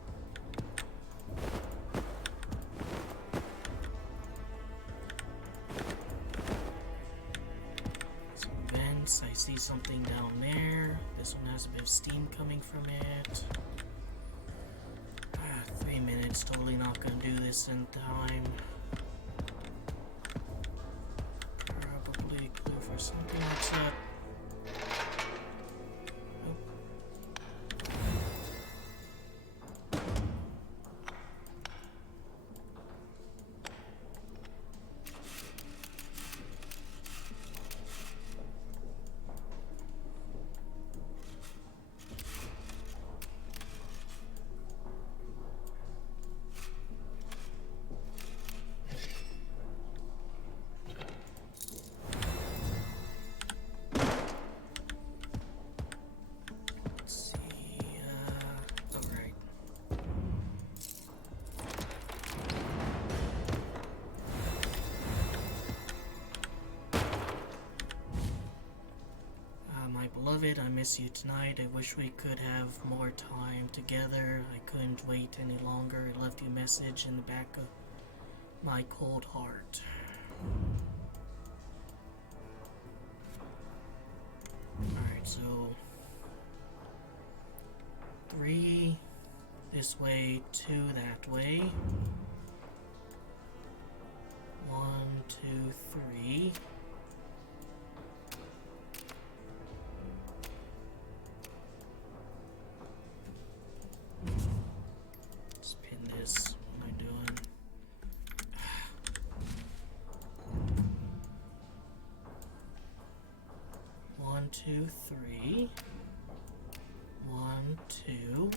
Some vents. I see something down there. This one has a bit of steam coming from it. 3 minutes, totally not gonna do this in time. Probably clue for something like that. Beloved, I miss you tonight. I wish we could have more time together. I couldn't wait any longer. I left you a message in the back of my cold heart. Alright, so 3 this way, 2 that way. 1, 2, 3. Let's pin this. What am I doing? 1, 2, 3. 1, 2.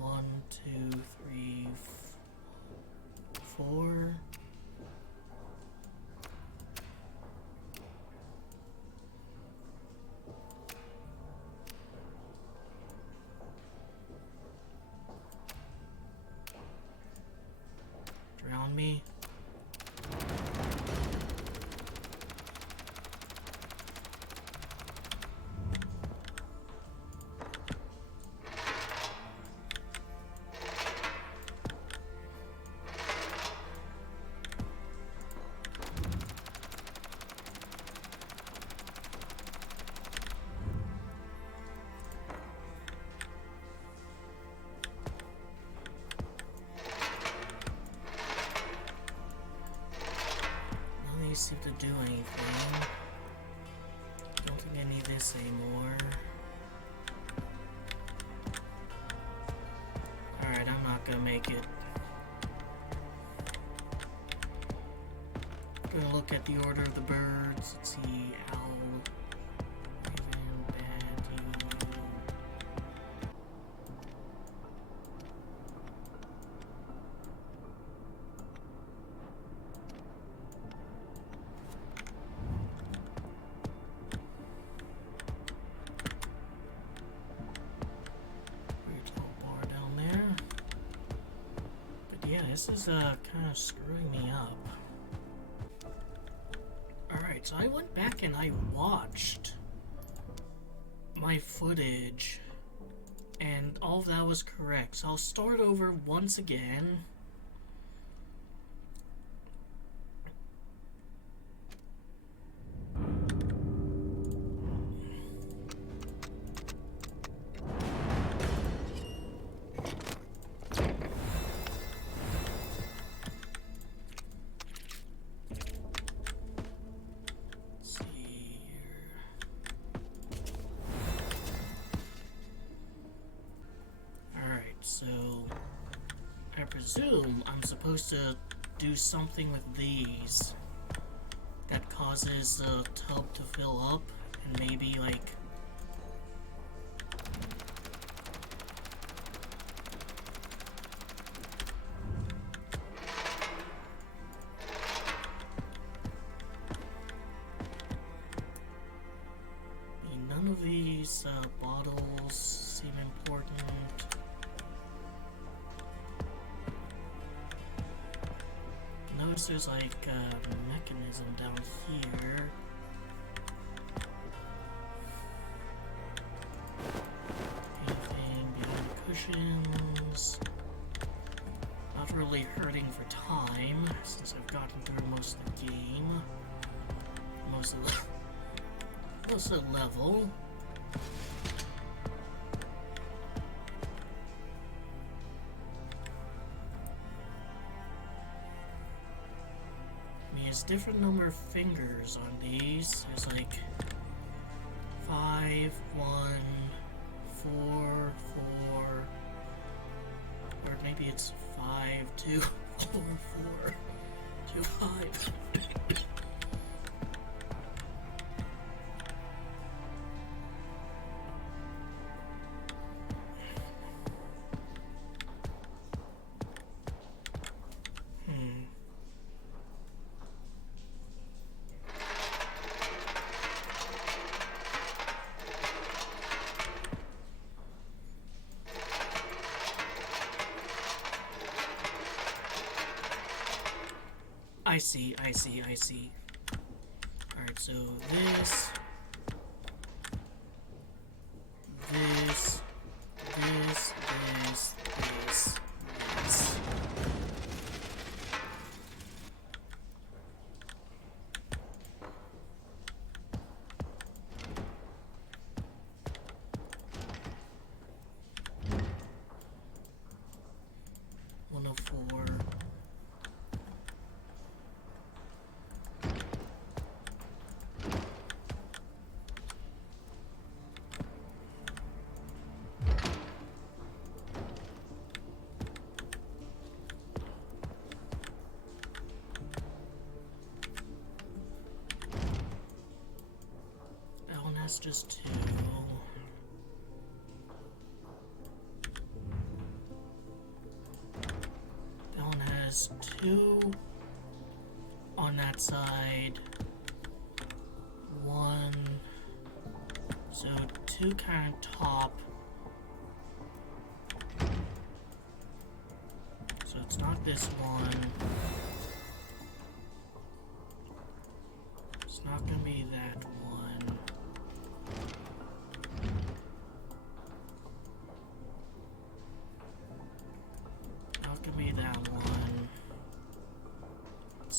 1, 2, 3, 4. Drown me. Seem to do anything. Don't think I need this anymore. Alright, I'm not gonna make it. Gonna look at the order of the birds. Let's see, owl, raven, bat, eagle. Yeah, this is kind of screwing me up. Alright, so I went back and I watched my footage and all of that was correct. So I'll start over once again. So presume I'm supposed to do something with these that causes the tub to fill up and maybe like none of these bottles seem important. Notice there's like a mechanism down here. Anything behind the cushions. Not really hurting for time since I've gotten through most of the game. Most of the level. There's different number of fingers on these. There's like 5, 1, 4, 4, or maybe it's 5, 2, 4, 4, 2, 5. I see. Alright, so this. That's just 2. That one has 2 on that side. 1. So 2 kind of top. So it's not this one. It's not gonna be that one.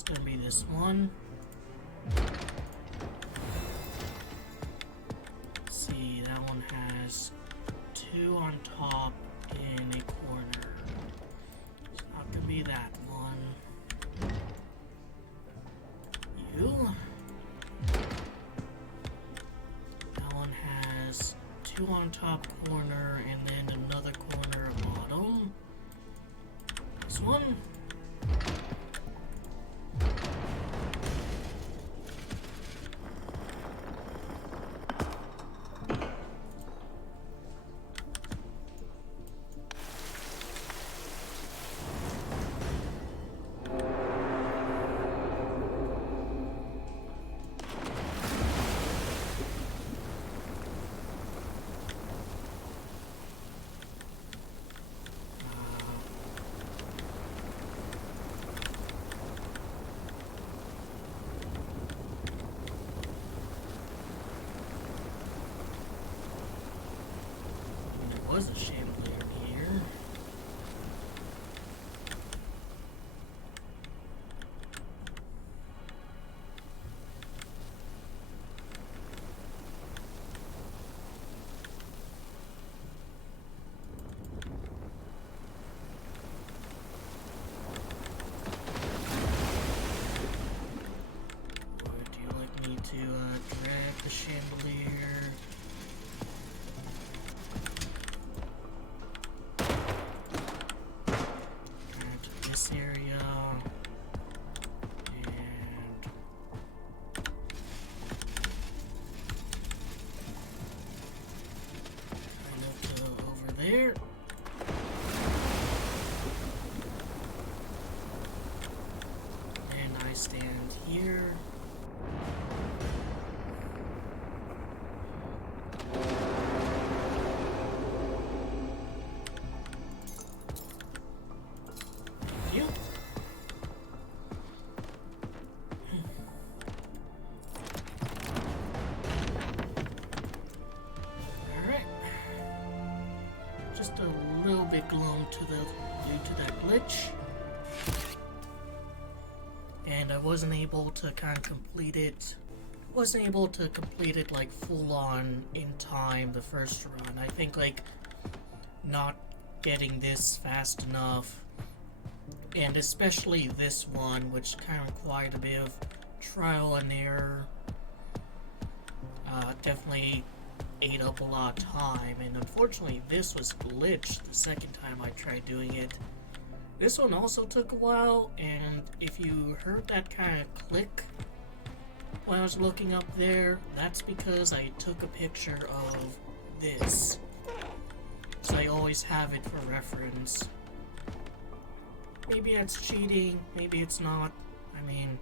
Gonna be this one. Let's see, that one has 2 on top in a corner. It's not gonna be that one. You. That one has 2 on top corner and then another corner bottom. This one. Was a chandelier here. Would you like me to drag the chandelier? bit glum due to that glitch. And I wasn't able to kind of complete it. Wasn't able to complete it like full on in time the first run. I think like not getting this fast enough, and especially this one, which kind of required a bit of trial and error, definitely ate up a lot of time. And unfortunately this was glitched the second time I tried doing it. This one also took a while, and if you heard that kind of click when I was looking up there, that's because I took a picture of this. So I always have it for reference. Maybe that's cheating, maybe it's not. I mean...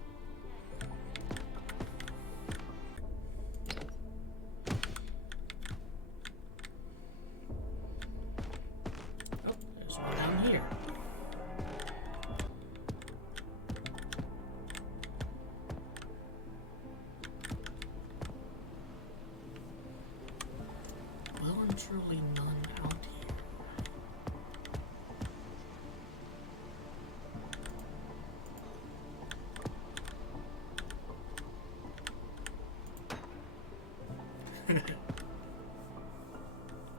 Oh, there's one down here. Well and truly none out here.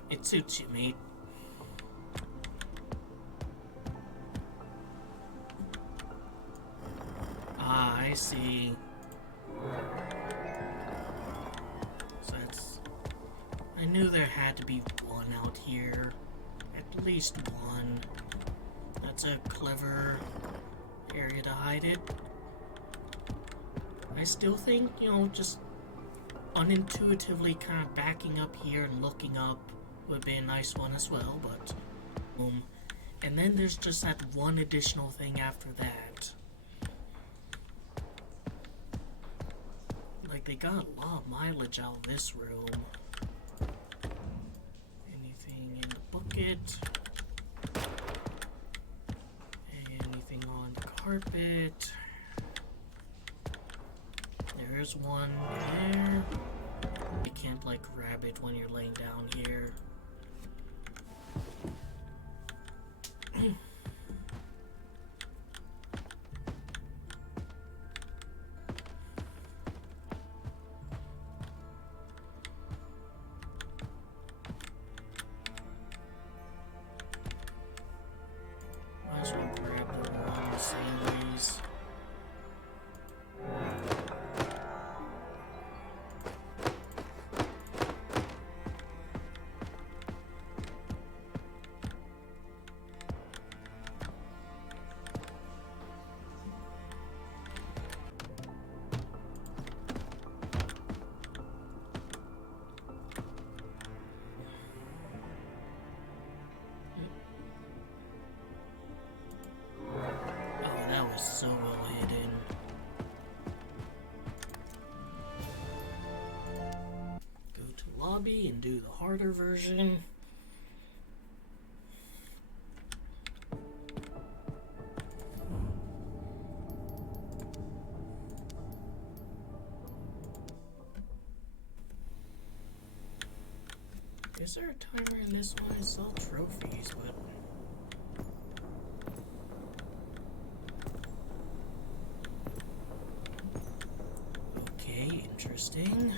It suits you, mate. Ah, I see. So it's... I knew there had to be one out here. At least one. That's a clever area to hide it. I still think, you know, just unintuitively kind of backing up here and looking up would be a nice one as well, but and then there's just that one additional thing after that. Like, they got a lot of mileage out of this room. Anything in the bucket? Anything on the carpet? There's one there. You can't, like, grab it when you're laying down here. Might as well grab the one the same ways. So well hidden. Go to lobby and do the harder version. Is there a timer in this one? I saw trophies, but... Interesting.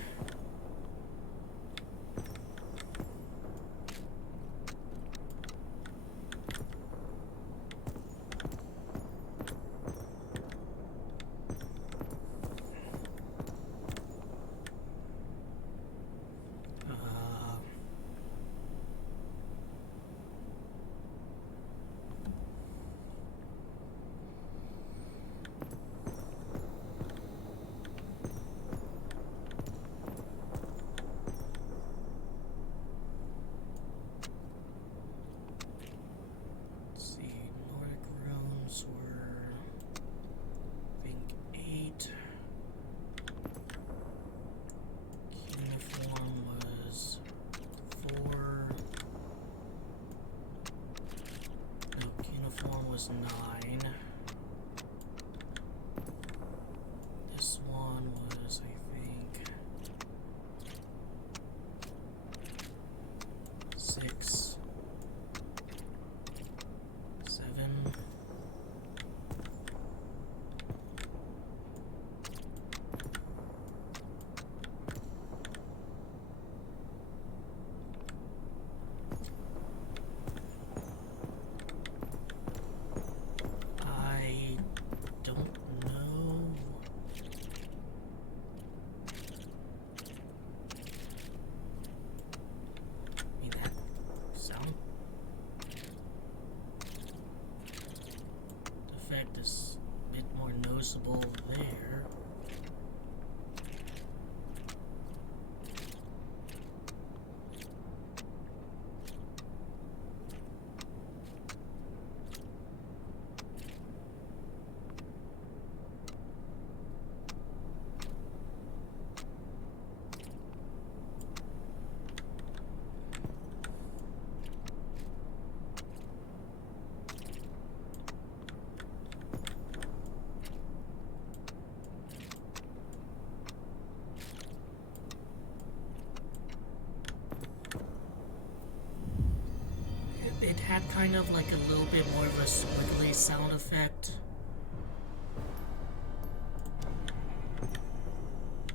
had kind of like a little bit more of a squiggly sound effect.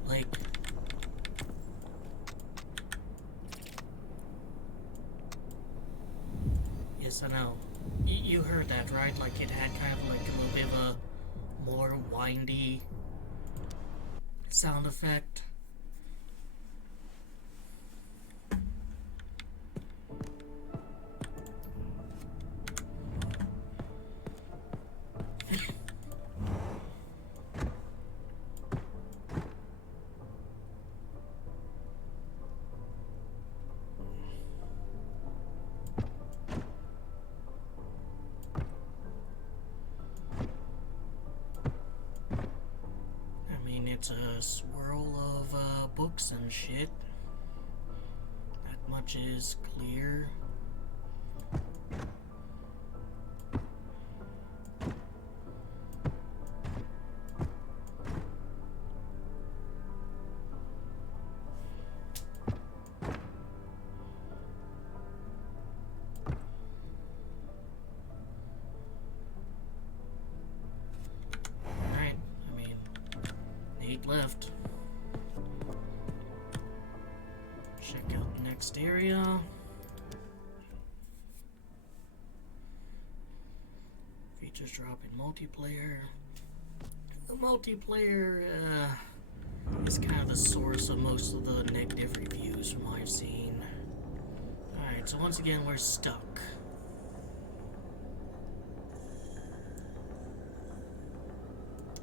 Like, yes, I know. You heard that, right? Like, it had kind of like a little bit of a more windy sound effect. It's a swirl of books and shit. That much is clear. Left. Check out the next area. Features drop in multiplayer. The multiplayer is kind of the source of most of the negative reviews from what I've seen. Alright, so once again we're stuck.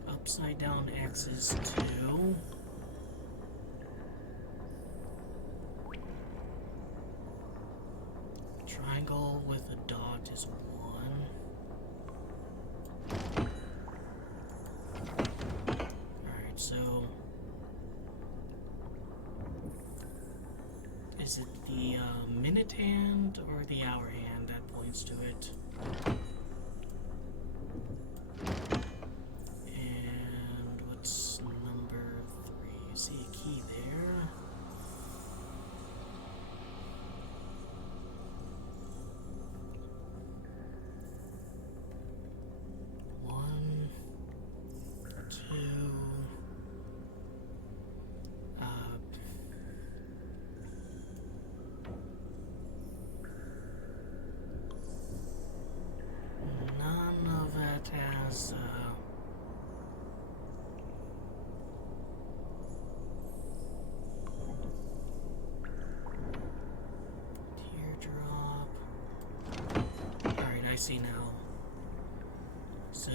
Upside down X is 2. Triangle with a dot is 1. Alright, so is it the minute hand or the hour hand that points to it? I see now. So,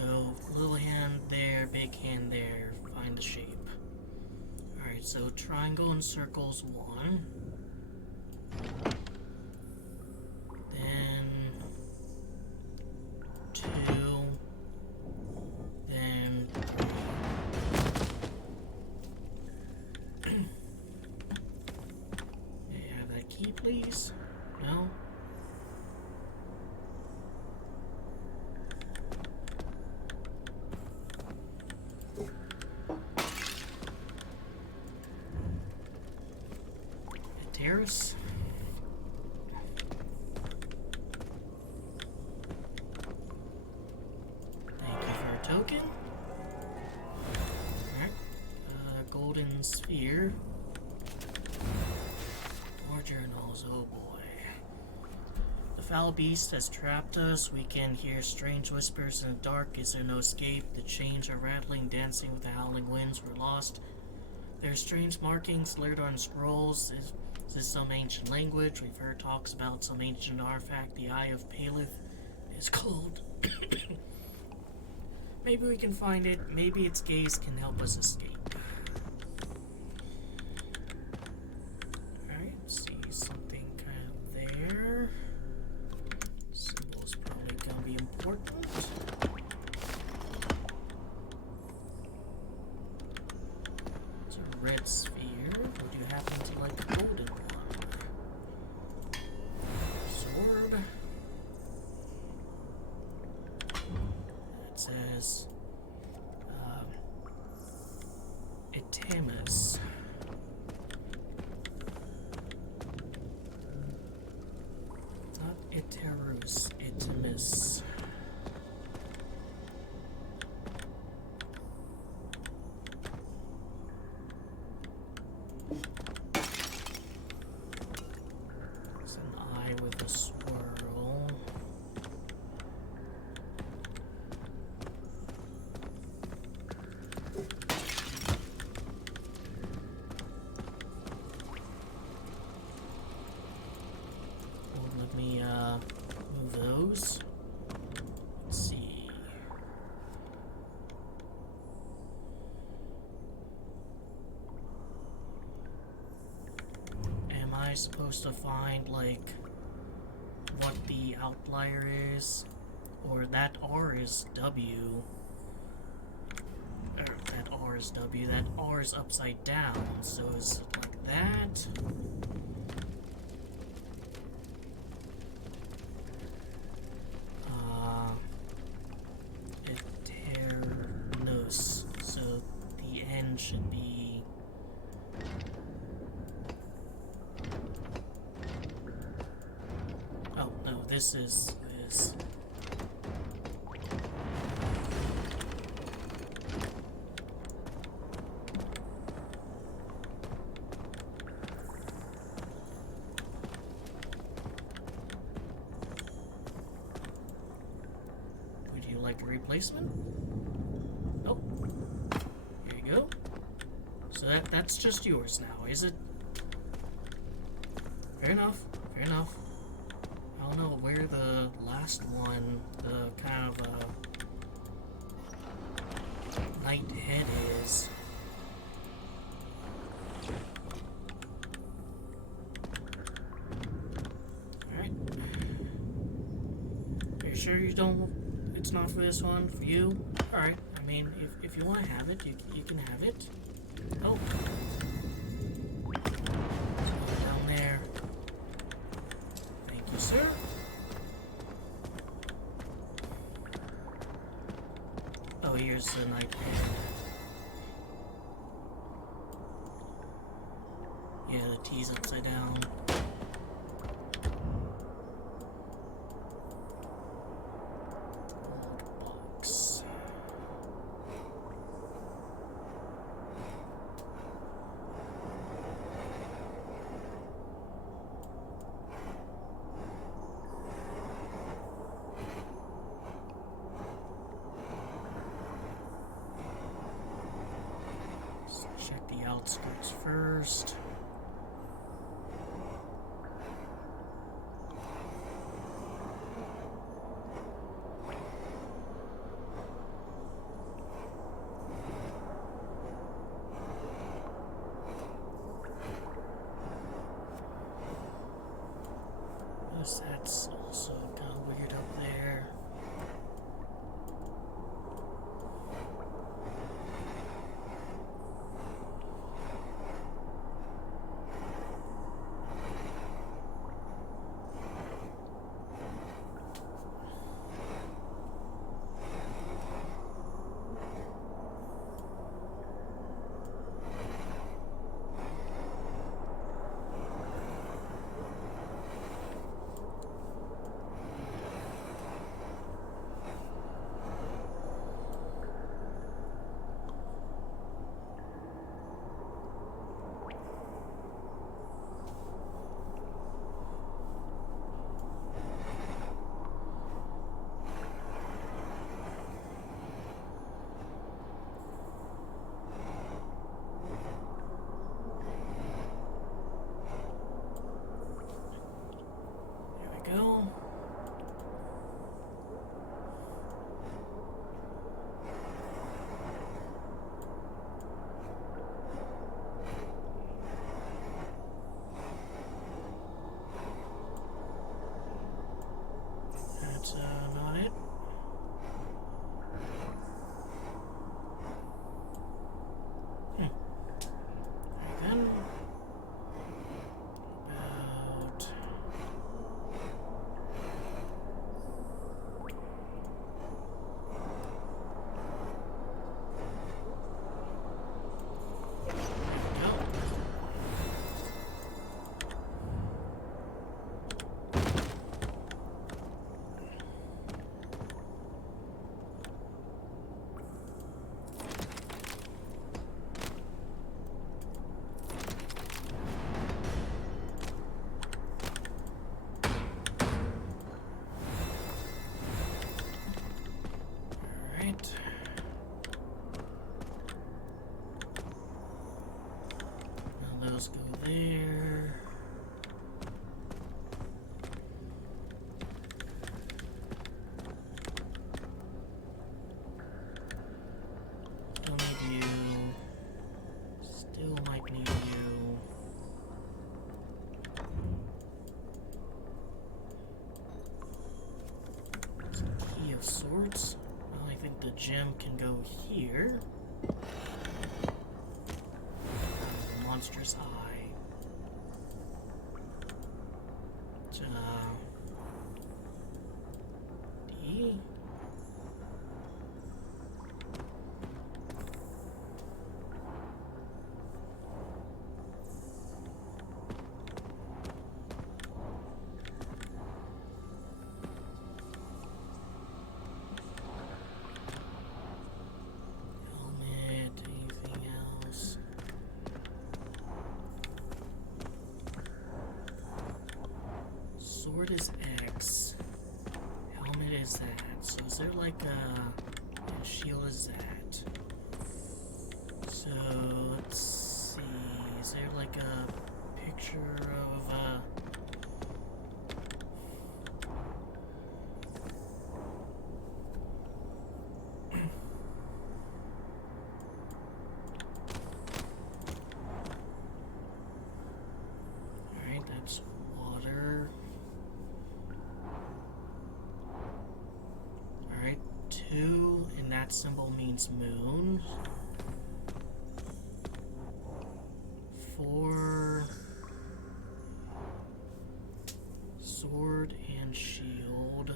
little hand there, big hand there, find the shape. Alright, so triangle and circles 1. Then 2. Then 3. May I have that key, please? No? Terrace. Thank you for a token. Alright. Golden sphere. More journals, oh boy. The foul beast has trapped us. We can hear strange whispers in the dark. Is there no escape? The chains are rattling, dancing with the howling winds. We're lost. There are strange markings littered on scrolls. Is this some ancient language? We've heard talks about some ancient artifact. The Eye of Paleth is called. Maybe we can find it. Maybe its gaze can help us escape. Alright, see something kind of there. Symbol's probably gonna be important. It's a red sphere. Would you happen to like a golden one? Sword. It says Itamus. Not Iterus. I supposed to find, like, what the outlier is? Or that R is W. Or that R is W. That R is upside down. So is it like that? Eternus. So the N should be... Oh, no, this is this. Would you like a replacement? Oh, here you go. So that's just yours now, is it? Fair enough, fair enough. I don't know where the last one, the kind of knight head is. Alright. Are you sure you don't, it's not for this one, for you? Alright, I mean, if you want to have it, you can have it. Oh. Down there. Thank you, sir. Oh, here's the knight head. Yeah, the T's upside down. Old box. Let's check the outskirts first. That's also kind of weird up there. There we go. That's not it. Very good. About... Alright. Now those go there. Still need you. Still might need you. gem can go here. The monster's eye. D. Sword is X. Helmet is that. So is there like a shield is that? So let's see. Is there like a picture of a Alright, that's water. Alright, 2, and that symbol means moon. 4, sword and shield.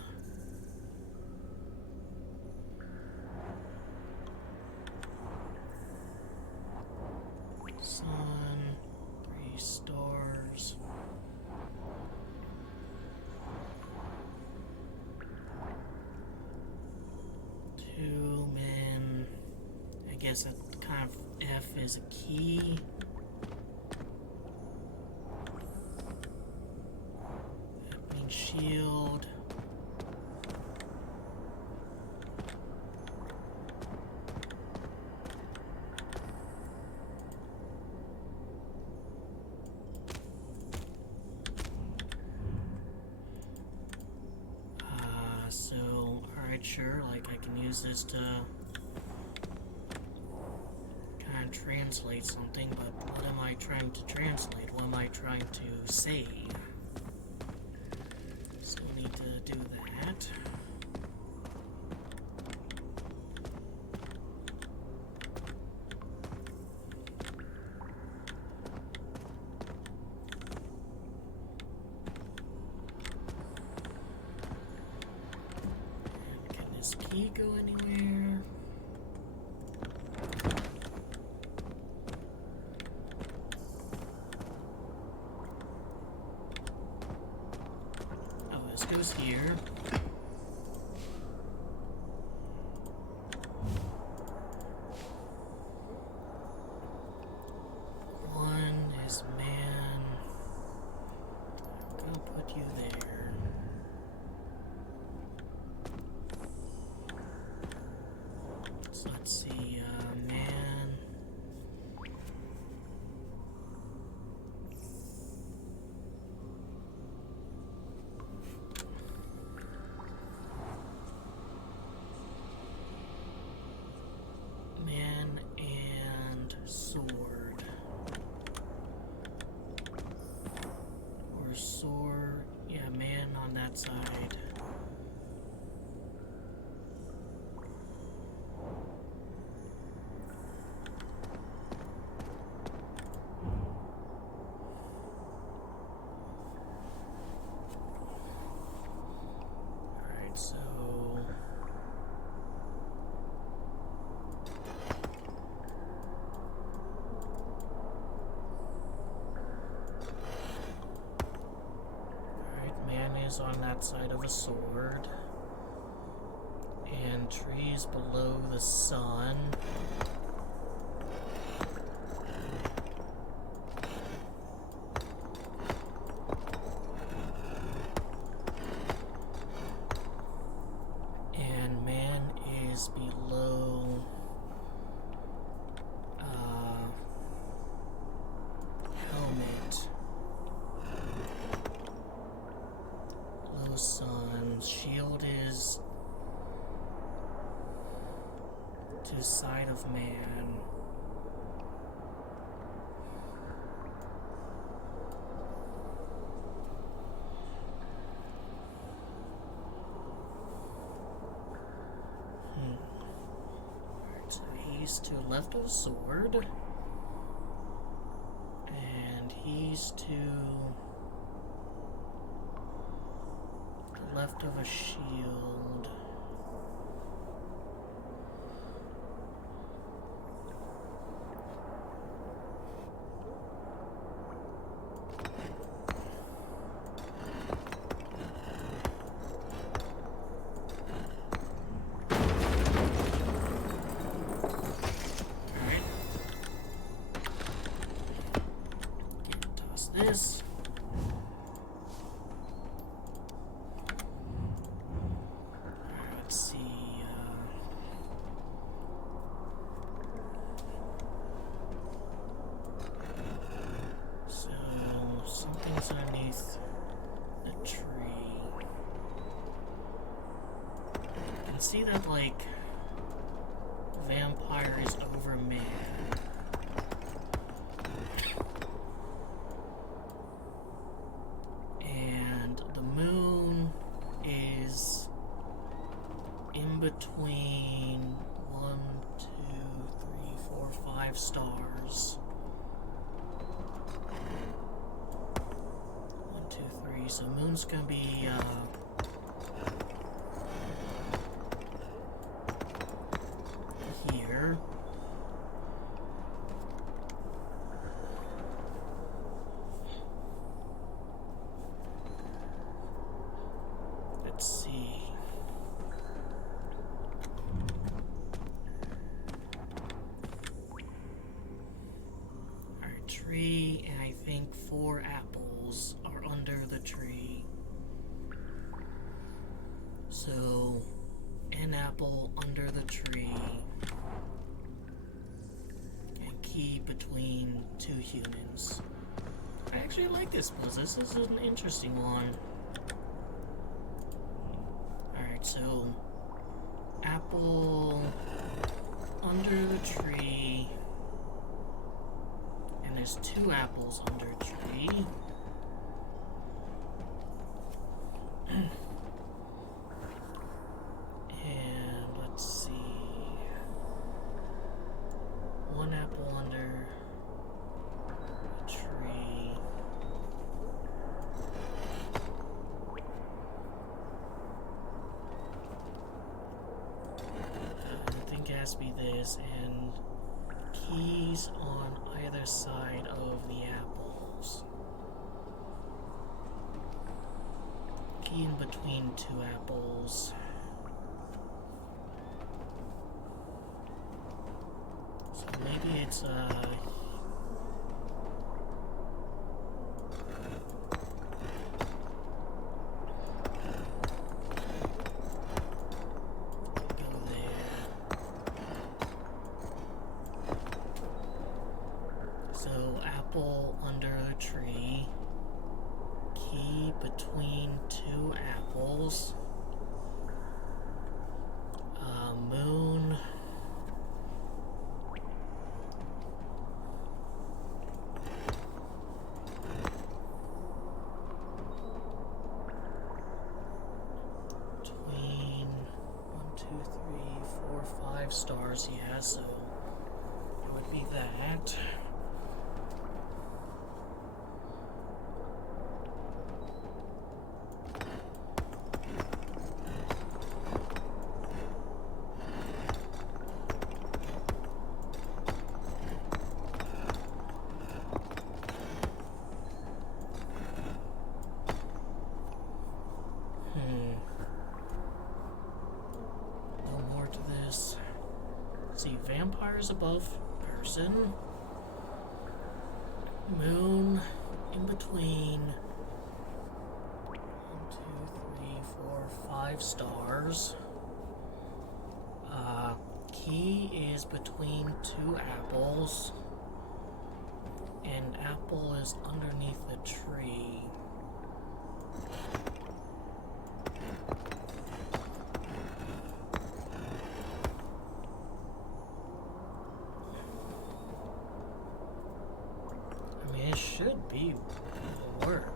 Sun, 3 stars. Two men. I guess that kind of F is a key. That means shield. Alright, sure, like I can use this to kind of translate something, but what am I trying to translate? What am I trying to say? Still need to do that. Does key go anywhere? Oh, this goes here. One is man. I'm gonna put you there. Let's see, man. Man and sword. Or sword. Yeah, man on that side. So alright, man is on that side of a sword. And trees below the sun. Below helmet, below sun, shield is to side of man. he's to the left of a sword. And he's to the left of a shield. This. Let's see. So something's underneath the tree. You can see that like vampire is over me. Between 1, 2, 3, 4, 5 stars. 1, 2, 3. So moon's gonna be here. Let's see. Tree, and I think 4 apples are under the tree. So, an apple under the tree, and key between 2 humans. I actually like this puzzle. This is an interesting one. Alright, so apple under the tree. And there's 2 apples under a tree. And let's see. 1 apple under a tree. I think it has to be this, and keys on either side of the apples. Key in between 2 apples. So maybe it's apple under the tree, key between 2 apples, moon, between 1, 2, 3, 4, 5 stars, yeah, so it would be that. See, vampires above person, moon in between 1, 2, 3, 4, 5 stars, key is between 2 apples, and apple is underneath the tree. Should be work.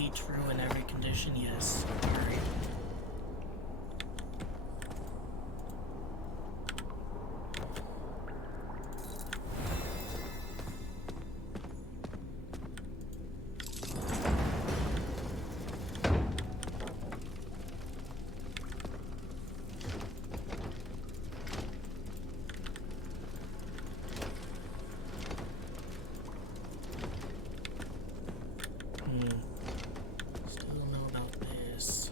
be true in every condition? Yes. Alright. Still don't know about this.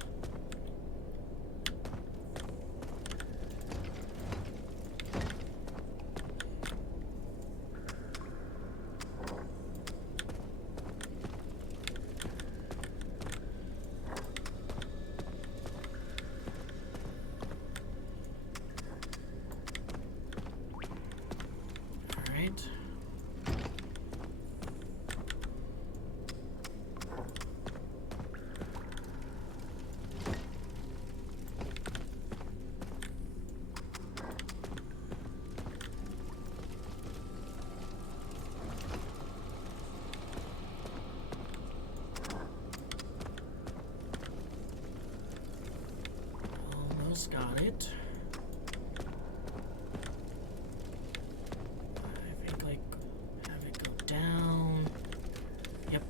Alright. Almost got it. I think like have it go down. Yep.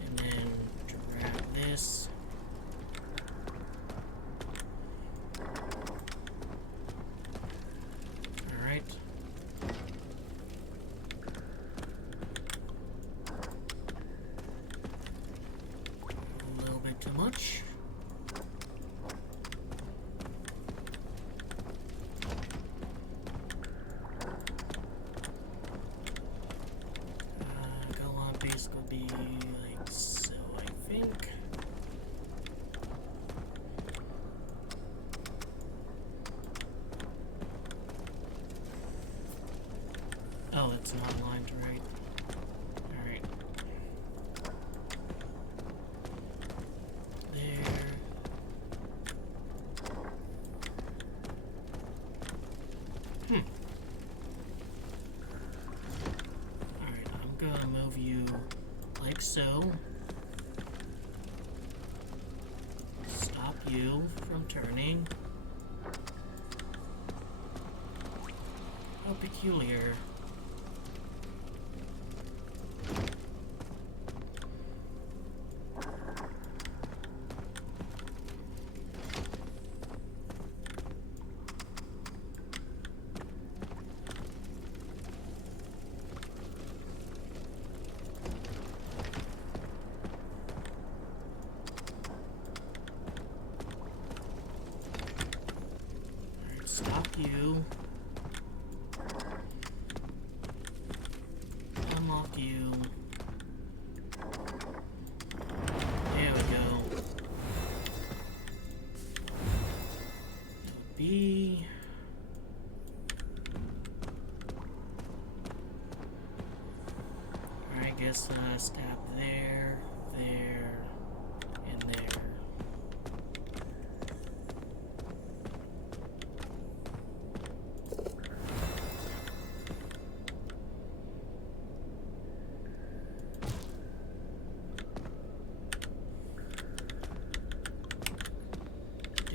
And then drag this. Alright. A little bit too much. Basically be like so, I think. Oh, it's not lined right. Alright. There. Alright, I'm gonna move you like so. Stop you from turning. How peculiar. Stop you. Unlock you. There we go. B. I guess stab there, there, and there.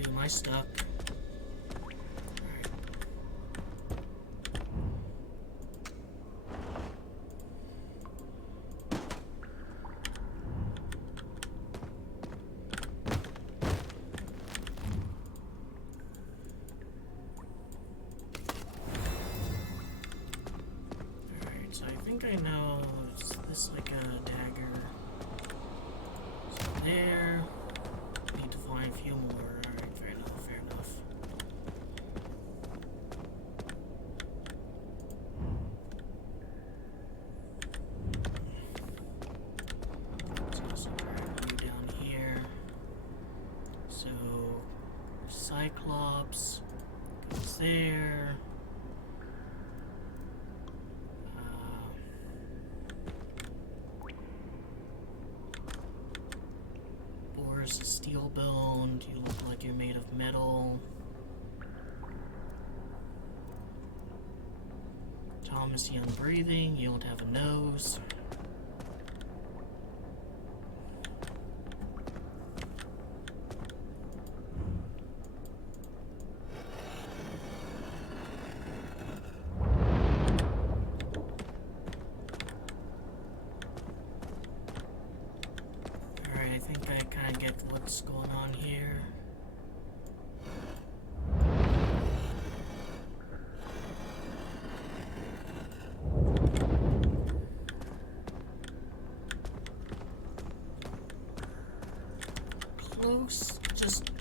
Do my stuff. So I think I know, is this like a dagger? So there, need to find a few more. Alright, fair enough, fair enough. Let's also drag you down here. So, Cyclops goes there. Boris is steel boned. You look like you're made of metal. Thomas, you unbreathing. You don't have a nose.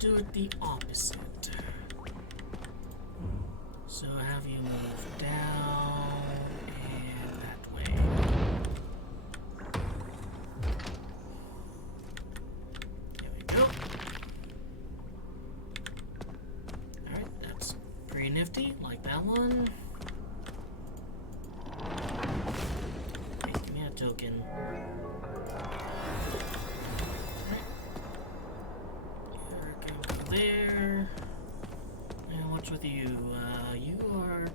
do it the opposite. So have you move down and that way. There we go. Alright, that's pretty nifty, like that one. Hey, give me a token. There. And what's with you? You are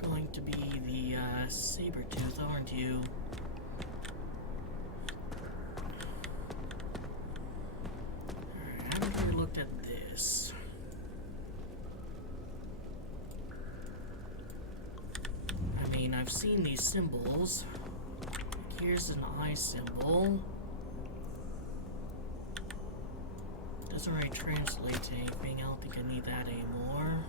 going to be the saber-tooth, aren't you? Alright, I haven't really looked at this. I mean, I've seen these symbols. Here's an eye symbol. Doesn't really translate to anything. I don't think I need that anymore.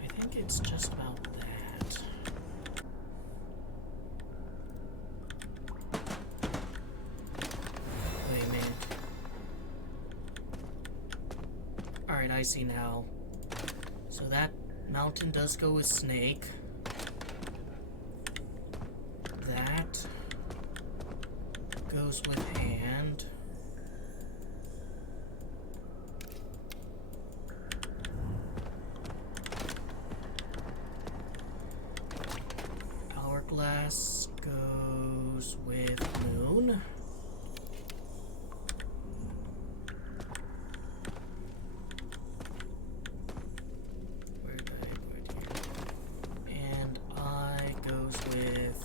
I think it's just about that. Wait a minute. Alright, I see now. So that mountain does go with snake. That goes with hand. Hourglass goes with moon. Where did I put it here? And eye goes with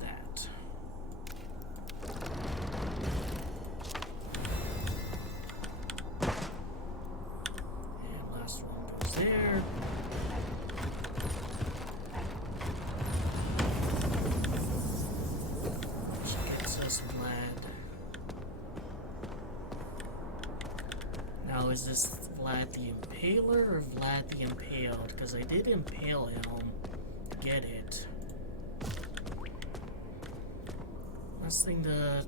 that. And last one goes there. Which gets us Vlad. Now, is this Vlad the Impaler or Vlad the Impaled? Because I did impale him to get it. Last thing to...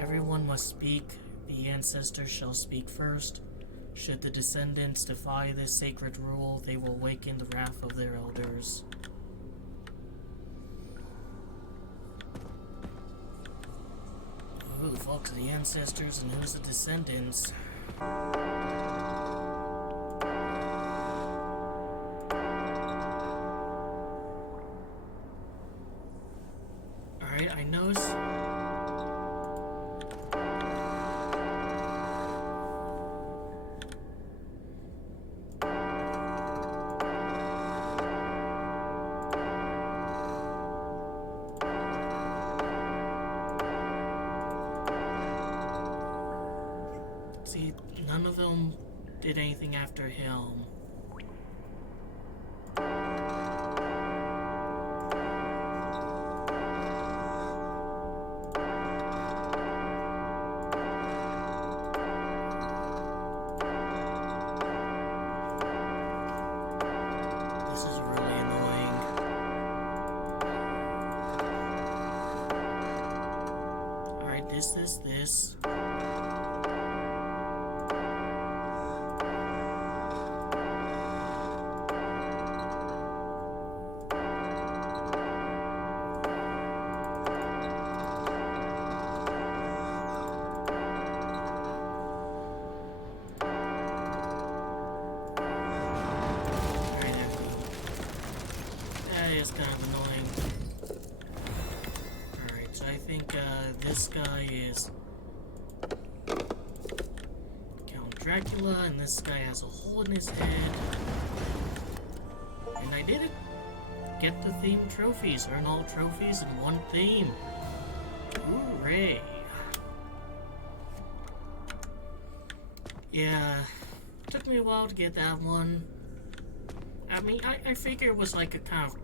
Everyone must speak. The ancestors shall speak first. Should the descendants defy this sacred rule, they will awaken the wrath of their elders. Who the fuck's the ancestors and who's the descendants? Alright, I know. See, none of them did anything after him. This is really annoying. Alright, this. Is kind of annoying. Alright, so I think this guy is Count Dracula, and this guy has a hole in his head. And I did it. get the theme trophies. Earn all trophies in one theme. Hooray! Yeah, took me a while to get that one. I mean, I figure it was like a kind of,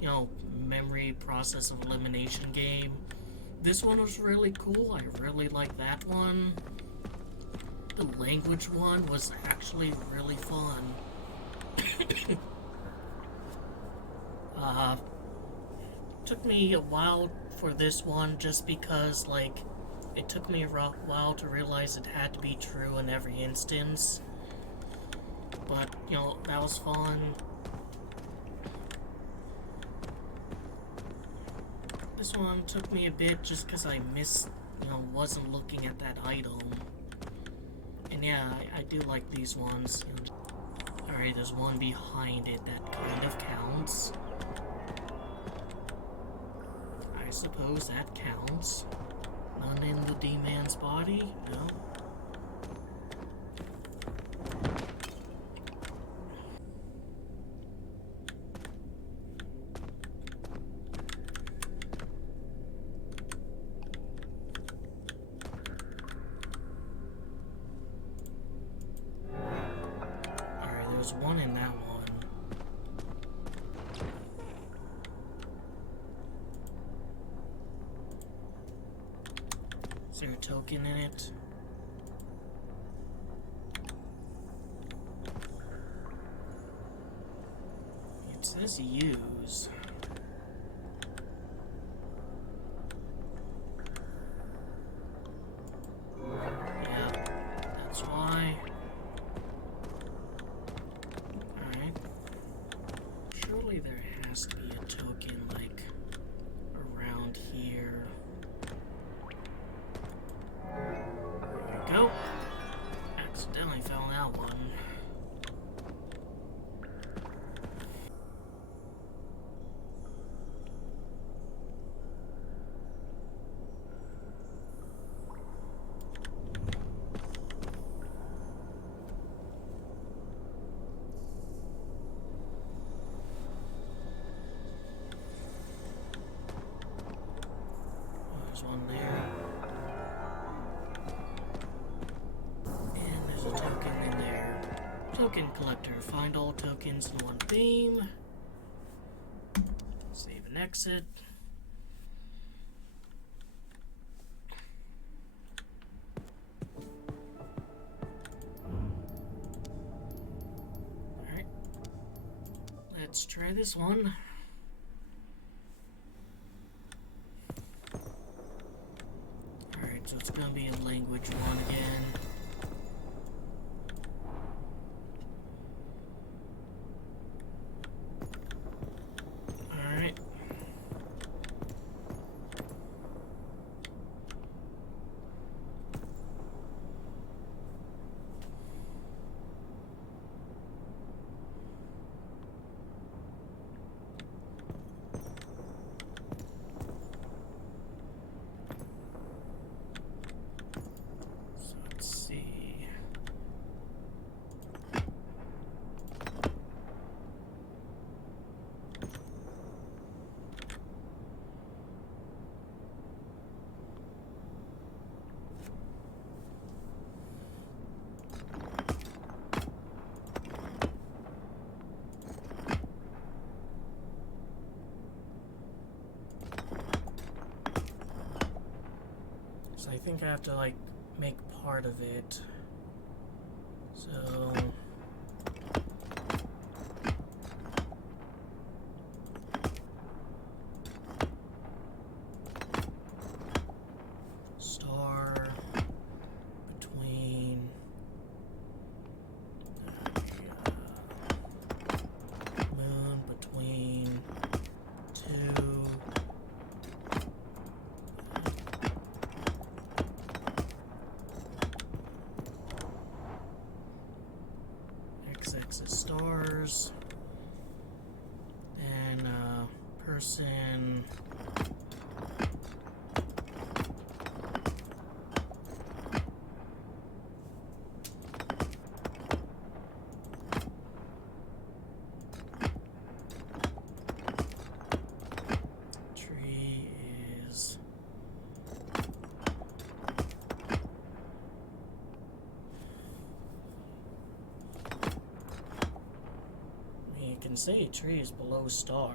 you know, memory process of elimination game. This one was really cool. I really liked that one. The language one was actually really fun. Took me a while for this one just because, like, it took me a while to realize it had to be true in every instance. But, you know, that was fun. This one took me a bit just because I wasn't looking at that item. And yeah, I do like these ones. Alright, there's one behind it that kind of counts. I suppose that counts. None in the D-Man's body? No. Alright, there's one in that one. Is there a token in it? It says use. Yeah, that's why. Alright. Surely there has to be a token, like, around here. There we go. Accidentally fell out one. There's one there. And there's a token in there. Token collector. Find all tokens in one theme. Save and exit. Alright. Let's try this one. Alright, so it's gonna be in language one again. Alright. So let's see. So I think I have to, like, make part of it. So star between moon between two x-axis stars, and person can say a tree is below star.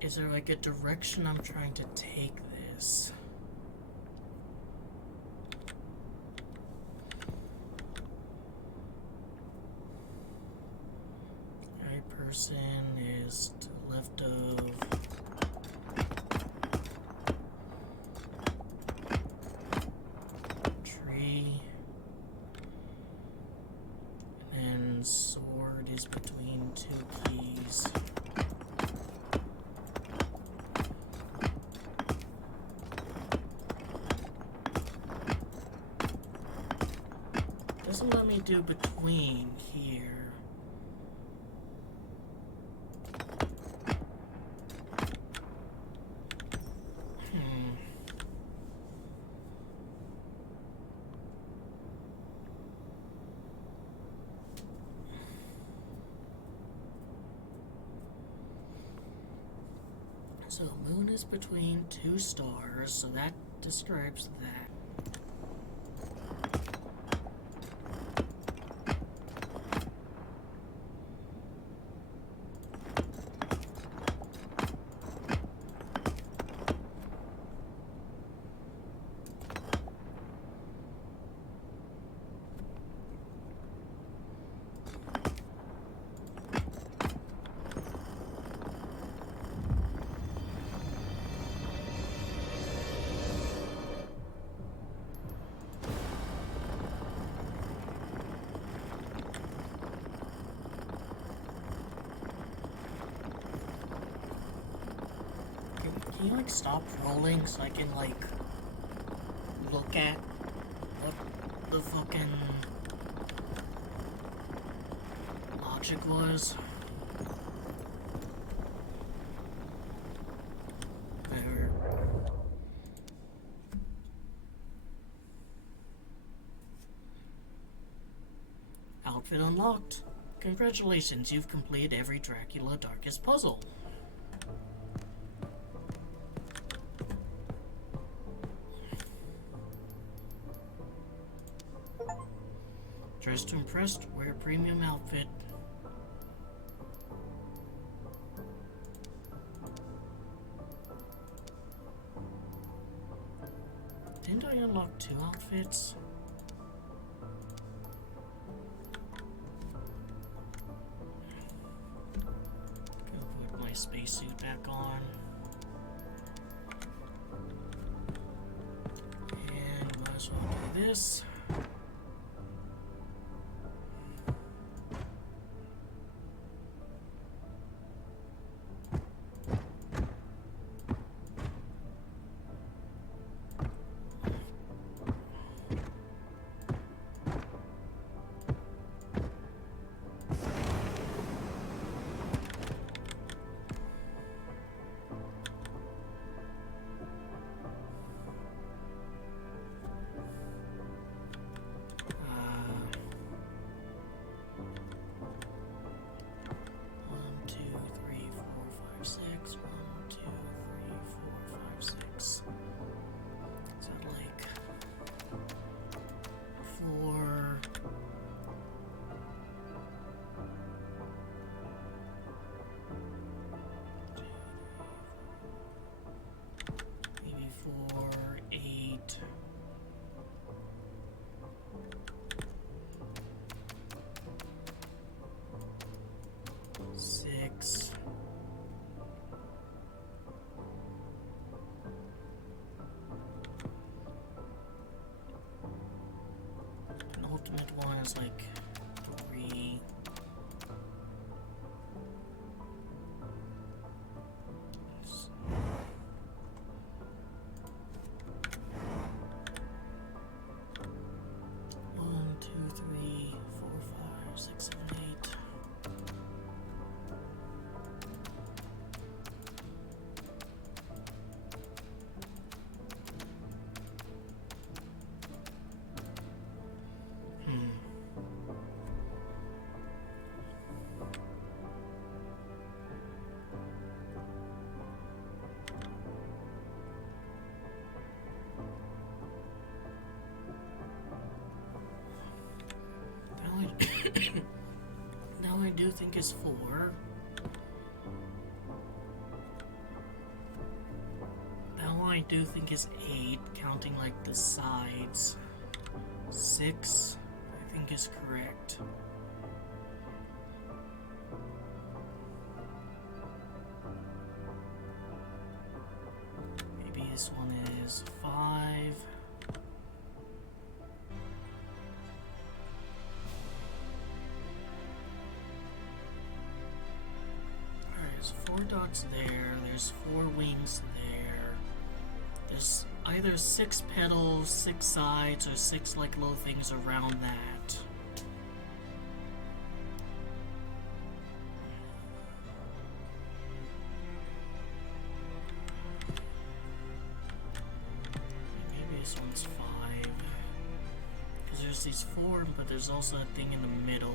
Is there like a direction I'm trying to take this? Right person is to the left of tree. And then sword is between two keys. Doesn't let me do between here. So moon is between two stars, so that describes that. Can you like stop rolling so I can like look at what the fucking logic was? There. Outfit unlocked. Congratulations, you've completed every Dracula Darkest puzzle. Dressed to impress, wear a premium outfit. Didn't I unlock 2 outfits? Go put my spacesuit back on. And might as well do this. Ultimate one is like 3. One, two, three, 4, 5, 6, 7, 8. do think is 4. That one I do think is 8, counting like the sides. 6, I think is correct. Maybe this one is 5. Alright, there's 4 dots there, there's 4 wings there. There's either 6 petals, 6 sides, or 6 like little things around that. Maybe this one's 5. Because there's these 4, but there's also a thing in the middle.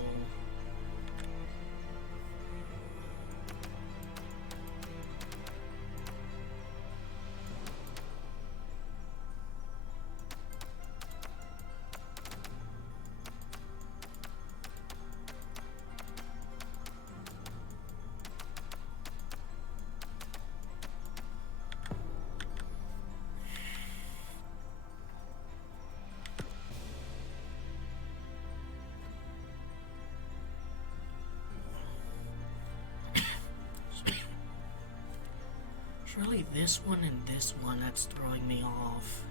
It's really this one and this one that's throwing me off.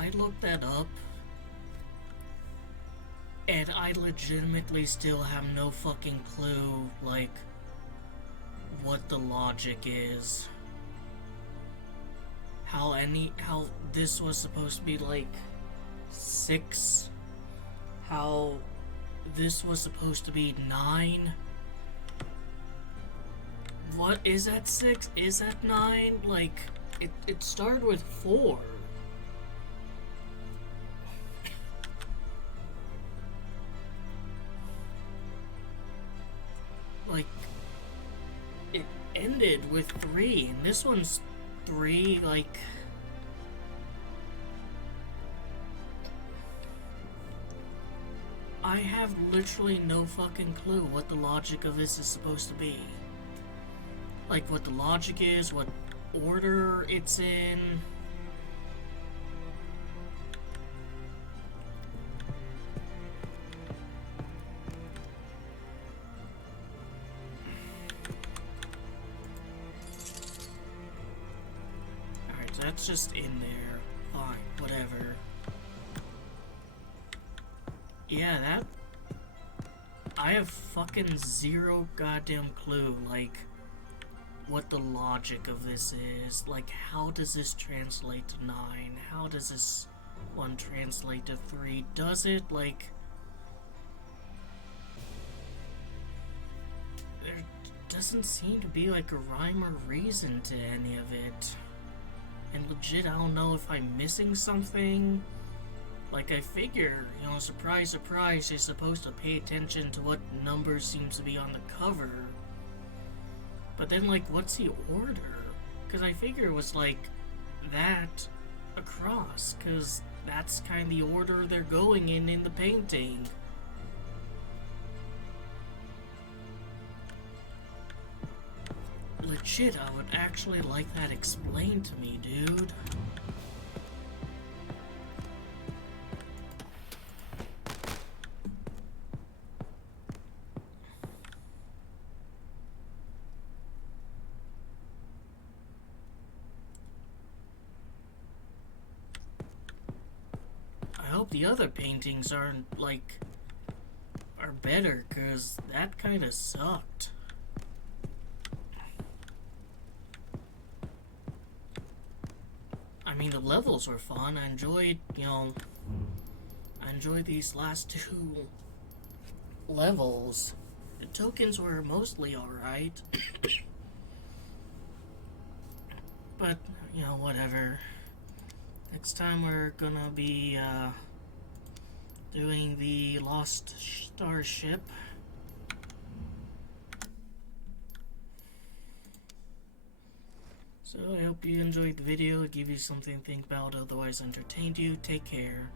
I looked that up, and I legitimately still have no fucking clue, like, what the logic is. How this was supposed to be, like, 6, how this was supposed to be 9. What, is that 6? Is that 9? Like, it started with 4. Like, it ended with 3, and this one's 3, like... I have literally no fucking clue what the logic of this is supposed to be. Like, what the logic is, what order it's in... That's just in there. Fine, whatever. Yeah, that... I have fucking zero goddamn clue, like, what the logic of this is. Like, how does this translate to 9? How does this one translate to 3? Does it? Like... There doesn't seem to be, like, a rhyme or reason to any of it. And legit, I don't know if I'm missing something. Like, I figure, you know, surprise, surprise, you're supposed to pay attention to what number seems to be on the cover. But then, like, what's the order? Because I figure it was, like, that across. Because that's kind of the order they're going in the painting. Legit, I would actually like that explained to me, dude. I hope the other paintings aren't, like, are better, because that kind of sucked. mean, the levels were fun. I enjoyed, I enjoyed these last two levels. The tokens were mostly alright. But, whatever. Next time we're gonna be, doing the Lost Starship. So I hope you enjoyed the video, give you something to think about, otherwise entertained you. Take care.